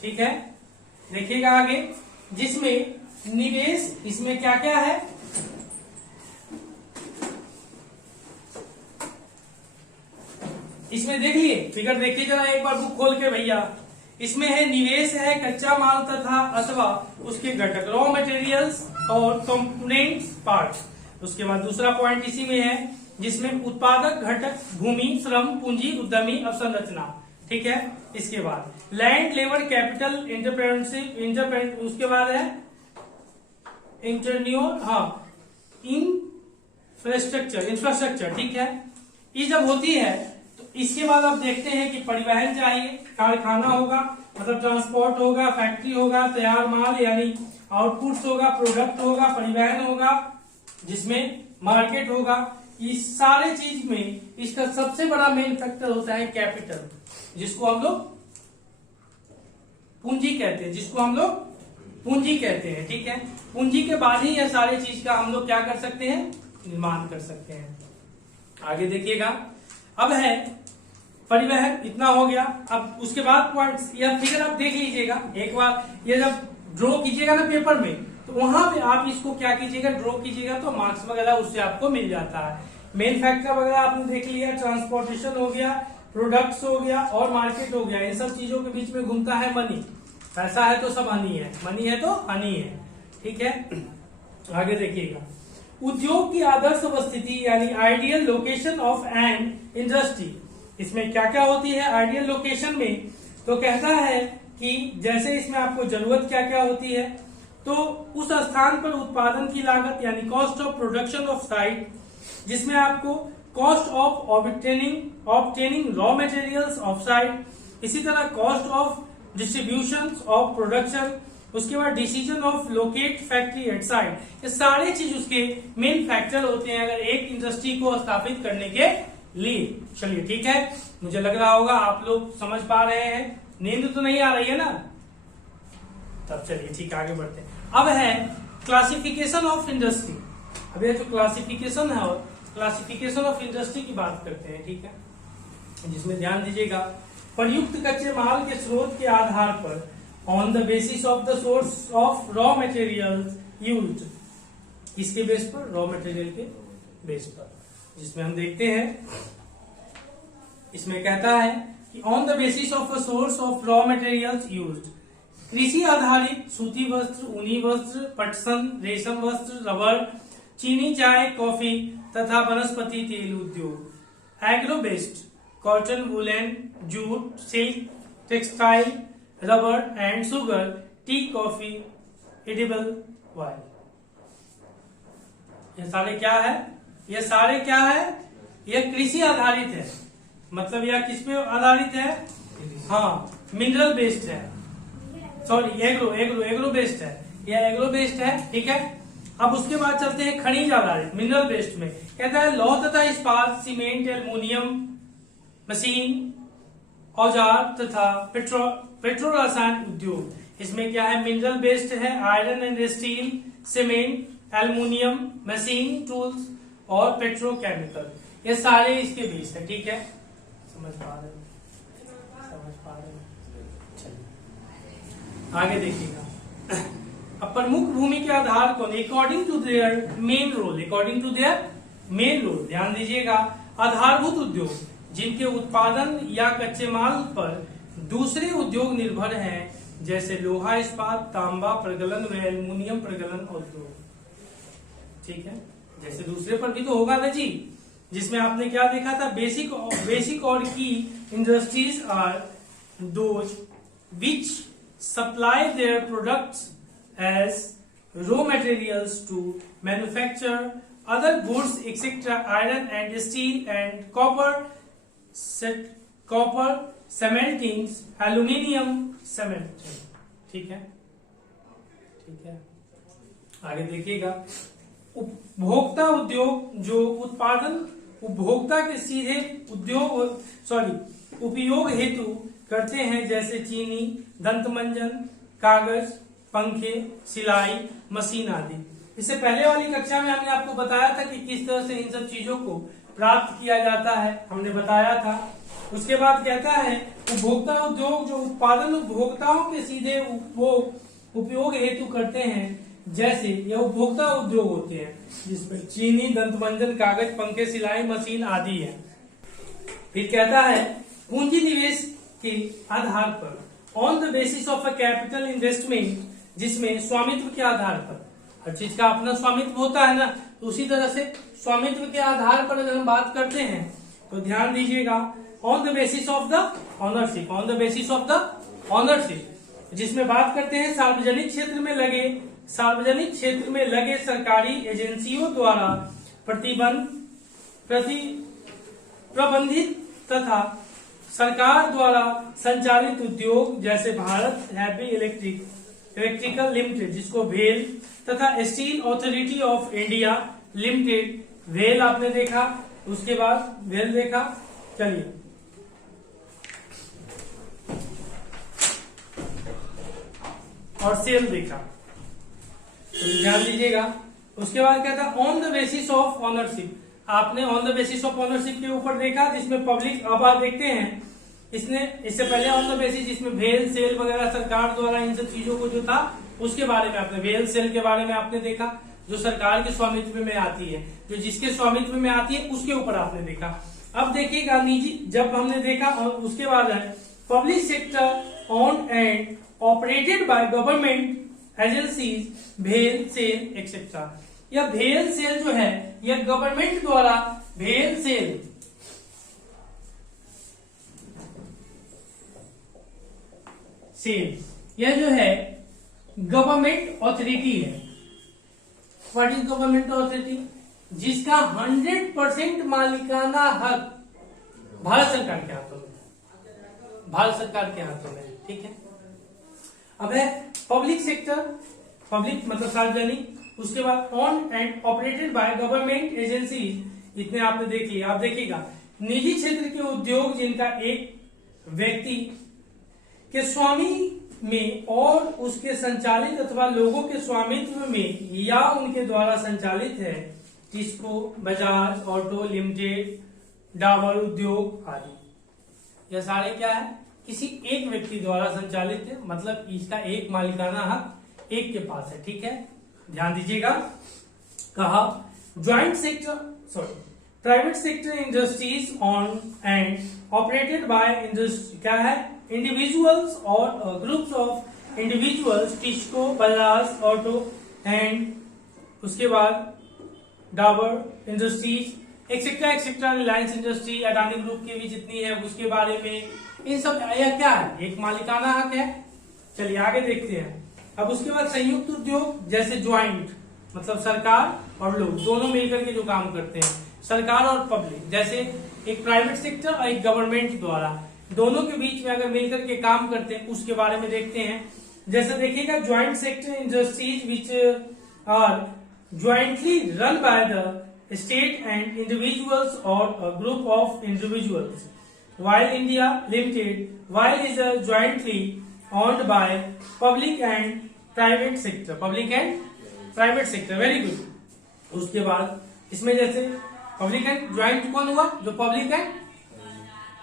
ठीक है। देखिएगा आगे, जिसमें निवेश, इसमें क्या क्या है, इसमें देख लिए फिगर, देखिए जरा एक बार बुक खोल के भैया। इसमें है निवेश है कच्चा माल तथा अथवा उसके घटक, रॉ मटेरियल्स और कंपोनेंट्स पार्ट। उसके बाद दूसरा पॉइंट इसी में है जिसमें उत्पादक घटक, भूमि, श्रम, पूंजी, उद्यमी, अवसंरचना। ठीक है। इसके बाद लैंड, लेबर, कैपिटल, एंटरप्रेन्योरशिप, उसके बाद है इंफ्रास्ट्रक्चर। ठीक है। ये जब होती है तो इसके बाद आप देखते हैं कि परिवहन चाहिए, कारखाना होगा मतलब ट्रांसपोर्ट होगा, फैक्ट्री होगा, तैयार माल यानी आउटपुट्स होगा, प्रोडक्ट होगा, परिवहन होगा जिसमें मार्केट होगा। इस सारे चीज में इसका सबसे बड़ा मेन फैक्टर होता है कैपिटल, जिसको हम लोग पूंजी कहते हैं। ठीक है। पूंजी के बाद ही यह सारे चीज का हम लोग क्या कर सकते हैं, निर्माण कर सकते हैं। आगे देखिएगा, अब है परिवहन, इतना हो गया। अब उसके बाद पॉइंट्स, यह फिगर आप देख लीजिएगा एक बार, ये जब ड्रॉ कीजिएगा ना पेपर में तो वहां पे आप इसको क्या कीजिएगा, ड्रॉ कीजिएगा तो मार्क्स वगैरह उससे आपको मिल जाता है। मेन फैक्टर वगैरह आपने देख लिया, ट्रांसपोर्टेशन हो गया, प्रोडक्ट्स हो गया और मार्केट हो गया। इन सब चीजों के बीच में घूमता है मनी। पैसा है तो सब हनी है, मनी है तो हनी है। ठीक है। आगे देखिएगा, उद्योग की आदर्श अवस्थिति यानी ideal location of an industry. इसमें क्या क्या होती है आइडियल लोकेशन में, तो कहता है कि जैसे इसमें आपको जरूरत क्या क्या होती है, तो उस स्थान पर उत्पादन की लागत यानी cost of production of site, जिसमें आपको cost of obtaining raw materials of site, इसी तरह cost of distribution of production, उसके बाद decision of locate factory eight site. ये सारे चीज उसके मेन फैक्टर होते हैं अगर एक इंडस्ट्री को स्थापित करने के लिए। चलिए ठीक है, मुझे लग रहा होगा आप लोग समझ पा रहे हैं, नींद तो नहीं आ रही है ना, तब चलिए ठीक आगे बढ़ते हैं। अब है क्लासिफिकेशन ऑफ इंडस्ट्री। अब ये जो क्लासिफिकेशन है, क्लासिफिकेशन ऑफ इंडस्ट्री की बात करते हैं। ठीक है, जिसमें ध्यान दीजिएगा, प्रयुक्त कच्चे माल के स्रोत के आधार पर on the basis of the source of raw materials used, किसके बेस पर, रॉ मटेरियल के बेस पर, जिसमें हम देखते हैं इसमें कहता है कि on the basis of a source of raw materials used, कृषि आधारित सूती वस्त्र, ऊनी वस्त्र, पटसन, रेशम वस्त्र, रबर, चीनी, चाय, कॉफी तथा वनस्पति तेल उद्योग, agro based, cotton, woollen, jute, silk, textile, rubber and sugar, T, coffee, edible oil. ये सारे क्या है, ये सारे क्या है, ये कृषि आधारित है, मतलब यह किस पे आधारित है, हाँ मिनरल बेस्ड है, सॉरी एग्रो बेस्ड है, यह एग्रो बेस्ड है। ठीक है। अब उसके बाद चलते हैं खनिज आधारित, मिनरल बेस्ड में कहता है लौह तथा इस्पात, सीमेंट, एल्युमिनियम, मशीन, औजार तथा पेट्रो रसायन उद्योग। इसमें क्या है, मिनरल बेस्ड है, iron and steel, cement, aluminium, machine, tools और पेट्रोकेमिकल, ये सारे इसके बीच है। ठीक है, समझ पा रहे हो, आगे देखिएगा। अब प्रमुख भूमि के आधार को according to their main role, ध्यान दीजिएगा, आधारभूत उद्योग जिनके उत्पादन या कच्चे माल पर दूसरे उद्योग निर्भर हैं, जैसे लोहा इस्पात, तांबा प्रगलन व एल्युमिनियम प्रगलन उद्योग। ठीक है, जैसे दूसरे पर भी तो होगा ना जी, जिसमें आपने क्या देखा था, बेसिक और key industries are those which supply their products as raw materials to manufacture other goods etcetera, iron and steel and copper smelting, aluminium smelting. ठीक है, ठीक है। आगे देखिएगा, उपभोक्ता उद्योग जो उत्पादन उपभोक्ता के सीधे उपयोग हेतु करते हैं, जैसे चीनी, दंतमंजन, कागज, पंखे, सिलाई मशीन आदि। इससे पहले वाली कक्षा में हमने आपको बताया था कि किस तरह से इन सब चीजों को प्राप्त किया जाता है, हमने बताया था। उसके बाद कहता है उपभोक्ता उद्योग जो उत्पादन उपभोक्ताओं के सीधे उपयोग हेतु करते हैं, जैसे यह उपभोक्ता उद्योग होते हैं जिसमें चीनी, दंतमंजन, कागज, पंखे, सिलाई मशीन आदि है। फिर कहता है पूंजी निवेश के आधार पर, on the basis of a capital investment, जिसमें स्वामित्व के आधार पर, हर चीज का अपना स्वामित्व होता है ना, तो उसी तरह से स्वामित्व के आधार पर अगर हम बात करते हैं तो ध्यान दीजिएगा, on the basis of the ownership, on the basis of the ownership, जिसमें बात करते हैं सार्वजनिक क्षेत्र में लगे सरकारी एजेंसियों द्वारा प्रबंधित तथा सरकार द्वारा संचालित उद्योग, जैसे भारत हैवी इलेक्ट्रिकल लिमिटेड, जिसको भेल, तथा steel authority of India limited, भेल आपने देखा, उसके बाद भेल देखा, चलिए और सेल देखा, तो ध्यान दीजिएगा। उसके बाद क्या था, on the basis of ownership, आपने on the basis of ownership के ऊपर देखा, जिसमें पब्लिक, अब आप देखते हैं इससे पहले ऑन द बेसिस, जिसमें भेल सेल वगैरह सरकार द्वारा इन सब चीजों को जो था उसके बारे में आपने, भेल सेल के बारे में आपने देखा, जो सरकार के स्वामित्व में आती है, जो जिसके स्वामित्व में आती है उसके ऊपर आपने देखा। अब देखिएगा निजी, जब हमने देखा, और उसके बाद है public sector owned and operated by government agencies, भेल सेल एक्सेट्रा। यह भेल सेल जो है यह गवर्नमेंट द्वारा, भेल सेल यह जो है गवर्नमेंट ऑथोरिटी है। What is government authority? जिसका 100% मालिकाना हक भारत सरकार के हाथों में, भारत सरकार के हाथों में, ठीक है। अब है पब्लिक सेक्टर, पब्लिक मतलब सार्वजनिक, उसके बाद on and operated by government agency, इतने आपने देख लिया। आप देखिएगा निजी क्षेत्र के उद्योग जिनका एक व्यक्ति के स्वामी में और उसके संचालित अथवा लोगों के स्वामित्व में या उनके द्वारा संचालित है, टिस्को, बजाज ऑटो लिमिटेड, डाबर उद्योग आदि। यह सारे क्या है, किसी एक व्यक्ति द्वारा संचालित है, मतलब इसका एक मालिकाना हक एक के पास है, ठीक है। ध्यान दीजिएगा, कहा joint sector, sorry private sector industries on and operated by industry, क्या है, इंडिविजुअल्स और groups of individuals, TISCO, Bajaj auto and उसके बाद Dabur industries etcetera etcetera, Reliance industry, Adani group की भी जितनी है उसके बारे में, इन सब यह क्या है, एक मालिकाना हक है। चलिए आगे देखते हैं। अब उसके बाद संयुक्त उद्योग, जैसे ज्वाइंट मतलब सरकार और लोग दोनों मिलकर के जो काम करते हैं, सरकार और पब्लिक, जैसे एक प्राइवेट सेक्टर और एक गवर्नमेंट द्वारा, दोनों के बीच में अगर मिलकर के काम करते हैं उसके बारे में देखते हैं। जैसे देखिएगा joint sector industries which are jointly run by the state and individuals और a group of individuals, while India Limited, while is a jointly owned by public and private sector, public and private sector, very good। उसके बाद इसमें जैसे पब्लिक एंड ज्वाइंट कौन हुआ, जो पब्लिक है,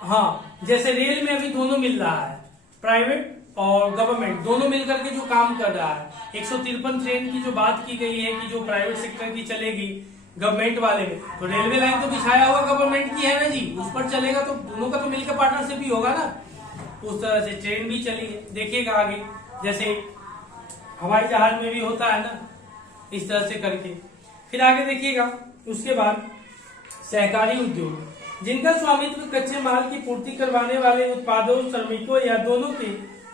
हाँ, जैसे रेल में अभी दोनों मिल रहा है, प्राइवेट और गवर्नमेंट दोनों मिलकर के जो काम कर रहा है। 153 ट्रेन की जो बात की गई है कि जो प्राइवेट सेक्टर की चलेगी गवर्नमेंट वाले में, तो रेलवे लाइन तो बिछाया हुआ गवर्नमेंट की है ना जी, उस पर चलेगा तो दोनों का तो मिलकर पार्टनरशिप भी होगा ना। उस तरह से ट्रेन भी चली है, देखिएगा आगे, जैसे हवाई जहाज में भी होता है ना, इस तरह से करके। फिर आगे देखिएगा, उसके बाद सहकारी उद्योग, जिनका स्वामित्व कच्चे माल की पूर्ति करवाने वाले उत्पादों, श्रमिकों या दोनों के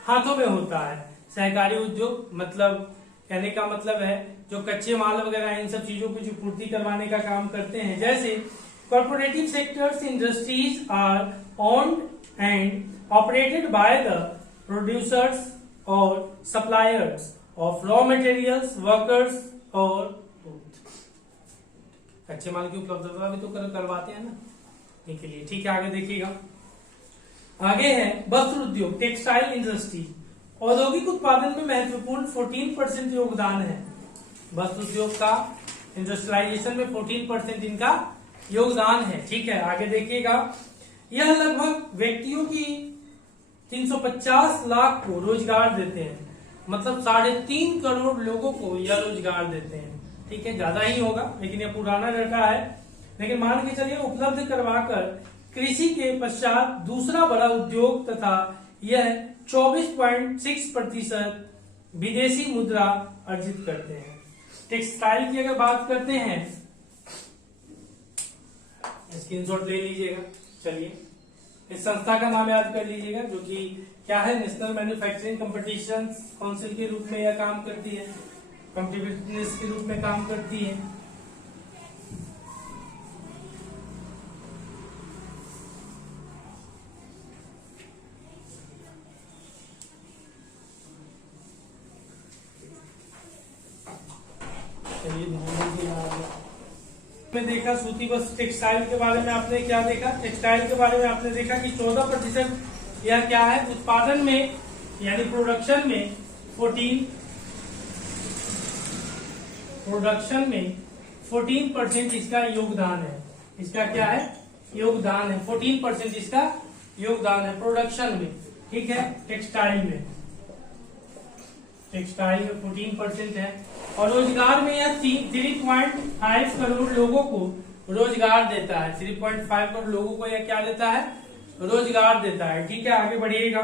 हाथों में होता है। सहकारी उद्योग मतलब कहने का मतलब है जो कच्चे माल वगैरह इन सब चीजों की जो पूर्ति करवाने का काम करते हैं। जैसे cooperative sectors industries are owned and operated by the producers और suppliers of raw materials, workers और कच्चे माल की उपलब्धता भी तो करवाते हैं ना, इनके लिए, ठीक है। आगे देखिएगा, आगे है वस्त्र उद्योग, टेक्सटाइल इंडस्ट्री, औद्योगिक उत्पादन में महत्वपूर्ण 14% योगदान है। वस्त्र उद्योग का इंडस्ट्रियलाइजेशन में 14% इनका योगदान है, ठीक है। आगे देखिएगा, यह लगभग व्यक्तियों की 350 लाख को रोजगार देते हैं, मतलब 3.5 करोड़ लोगों को यह रोजगार देते हैं, ठीक है। ज्यादा ही होगा लेकिन यह पुराना डाटा है, लेकिन मान के चलिए उपलब्ध करवाकर कृषि के पश्चात दूसरा बड़ा उद्योग तथा यह 24.6% विदेशी मुद्रा अर्जित करते हैं। टेक्सटाइल की अगर बात करते हैं, स्क्रीनशॉट ले लीजिएगा। चलिए, इस संस्था का नाम याद कर लीजिएगा, जो कि क्या है, नेशनल मैन्युफैक्चरिंग कंपटीशन काउंसिल के रूप में यह काम करती है, कॉम्पिटिटिवनेस के रूप में काम करती है। में देखा सूती वस्त्र, टेक्सटाइल के बारे में आपने क्या देखा, टेक्सटाइल के बारे में आपने देखा कि 14% यह क्या है, उत्पादन में यानी प्रोडक्शन में 14% इसका योगदान है। इसका क्या है, योगदान है। 14% इसका योगदान है प्रोडक्शन में, ठीक है। टेक्सटाइल में 14% है। और रोजगार में यह 3.5 करोड़ लोगों को रोजगार देता है। 3.5 करोड़ लोगों को यह क्या देता है, रोजगार देता है, ठीक है। आगे बढ़िएगा।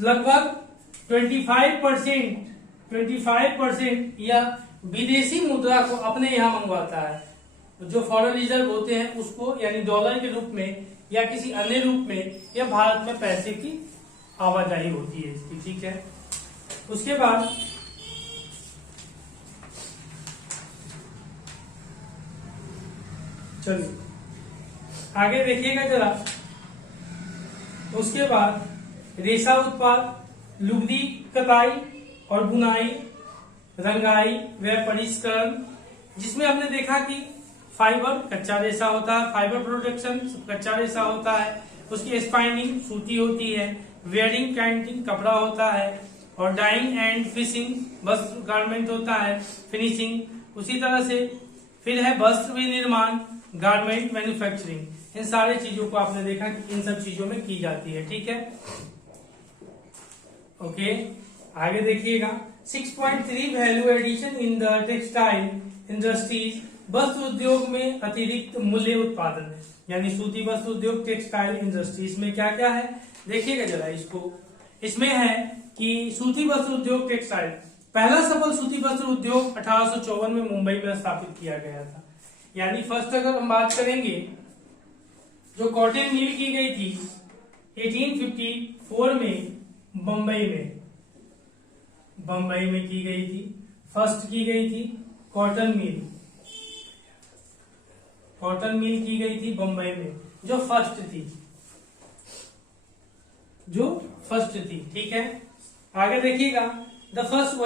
लगभग 25% यह विदेशी मुद्रा को अपने यहाँ मंगवाता है। जो फॉरेन रिजर्व होते हैं उसको, यानी डॉलर के रूप में या किसी अन्य रूप में, यह भारत में पैसे की आवाजाही होती है इसकी, ठीक है। उसके बाद चलिए आगे देखिएगा जरा। उसके बाद रेशा उत्पाद, लुगदी कताई और बुनाई, रंगाई व परिष्करण, जिसमें हमने देखा कि फाइबर कच्चा रेशा होता है, फाइबर प्रोडक्शन कच्चा रेशा होता है, उसकी स्पाइनिंग सूती होती है, वेयरिंग कैंटिंग कपड़ा होता है, और डाइंग एंड फिशिंग वस्त्र गारमेंट होता है, फिनिशिंग। उसी तरह से फिर है वस्त्र विनिर्माण, गारमेंट मैन्युफैक्चरिंग। इन सारे चीजों को आपने देखा कि इन सब चीजों में की जाती है, ठीक है। ओके, आगे देखिएगा। 6.3 value addition in the textile industries, वस्त्र उद्योग में अतिरिक्त मूल्य उत्पादन, यानी सूती वस्त्र उद्योग टेक्सटाइल इंडस्ट्रीज में क्या क्या है, देखिएगा जरा इसको। इसमें है कि सूती वस्त्र उद्योग टेक्सटाइल, पहला सफल सूती वस्त्र उद्योग 1854 में मुंबई में स्थापित किया गया था। यानी फर्स्ट अगर हम बात करेंगे, जो कॉटन मिल की गई थी 1854 में बम्बई में की गई थी। फर्स्ट की गई थी कॉटन मिल की गई थी बम्बई में, जो फर्स्ट थी, ठीक है। आगे देखिएगा। The first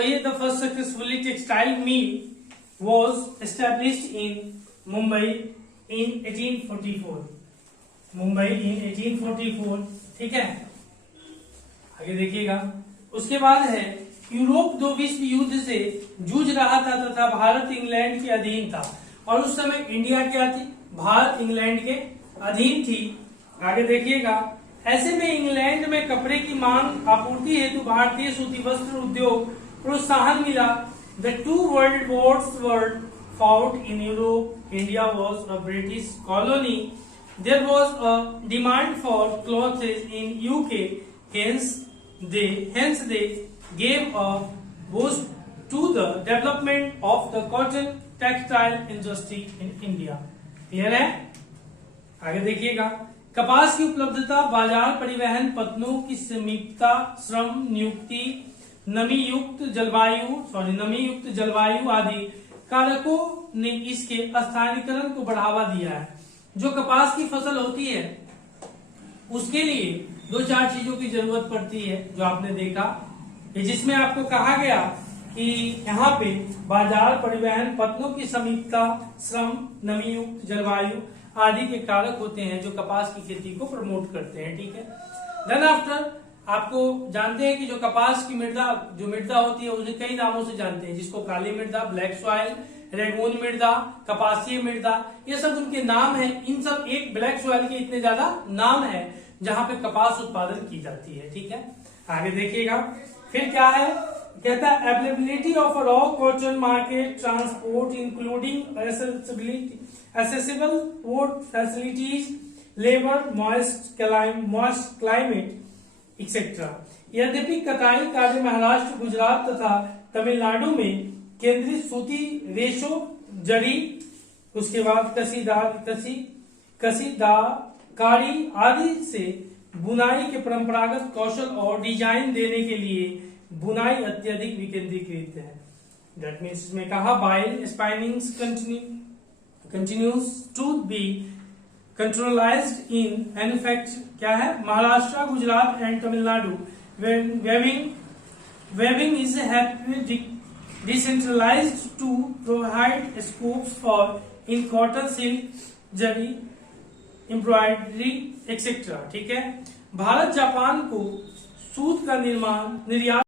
successfully textile mill was established in Mumbai in 1844, ठीक है। आगे देखिएगा। उसके बाद है यूरोप 2 विश्व युद्ध से जूझ रहा था तथा भारत इंग्लैंड के अधीन था, और उस समय इंडिया क्या थी, भारत इंग्लैंड के अधीन थी। आगे देखिएगा। ऐसे में इंग्लैंड में कपड़े की मांग आपूर्ति हेतु भारतीय सूती वस्त्र उद्योग प्रोत्साहन मिला। The 2 world Wars were fought in Europe. India was a British colony. There was a demand for clothes in UK. Hence they gave a boost to the development of the cotton textile industry in India. Clear है? आगे देखिएगा। कपास की उपलब्धता, बाजार परिवहन, पत्नों की समीपता, श्रम नियुक्ति, नमी युक्त जलवायु आदि कारकों ने इसके स्थानीयकरण को बढ़ावा दिया है। जो कपास की फसल होती है उसके लिए 2-4 चीजों की जरूरत पड़ती है, जो आपने देखा, जिसमें आपको कहा गया कि यहाँ पे बाजार परिवहन, पत्नों की समीपता, श्रम, नमी युक्त जलवायु आदि के कारक होते हैं जो कपास की खेती को प्रमोट करते हैं, ठीक है। देन आफ्टर आपको जानते हैं कि जो कपास की मृदा होती है उसे कई नामों से जानते हैं, जिसको काली मृदा, ब्लैक सॉइल, रेगून मृदा, कपासीय मृदा, ये सब उनके नाम है। इन सब एक ब्लैक सॉइल के इतने ज्यादा नाम है जहां पे कपास उत्पादन की जाती है, ठीक है। आगे देखिएगा। फिर क्या है, कहता है availability of raw cotton market, transport including accessible port facilities, labour, moist climate etcetera. यद्यपि कताई कार्य महाराष्ट्र, गुजरात तथा तमिलनाडु में केंद्रित सूती, रेशो, जरी, उसके बाद कसीदाकारी आदि से बुनाई के परंपरागत कौशल और डिजाइन देने के लिए बुनाई अत्यधिक विकेंद्रीकृत है। दैट मीन्स इसमें कहा while spinnings continues to be centralised in manufacture, क्या है, Maharashtra, Gujarat and Tamil Nadu. Weaving is happy decentralized to provide scopes for in cotton, silk, zari, embroidery etcetera. ठीक है, भारत जापान को सूत का निर्यात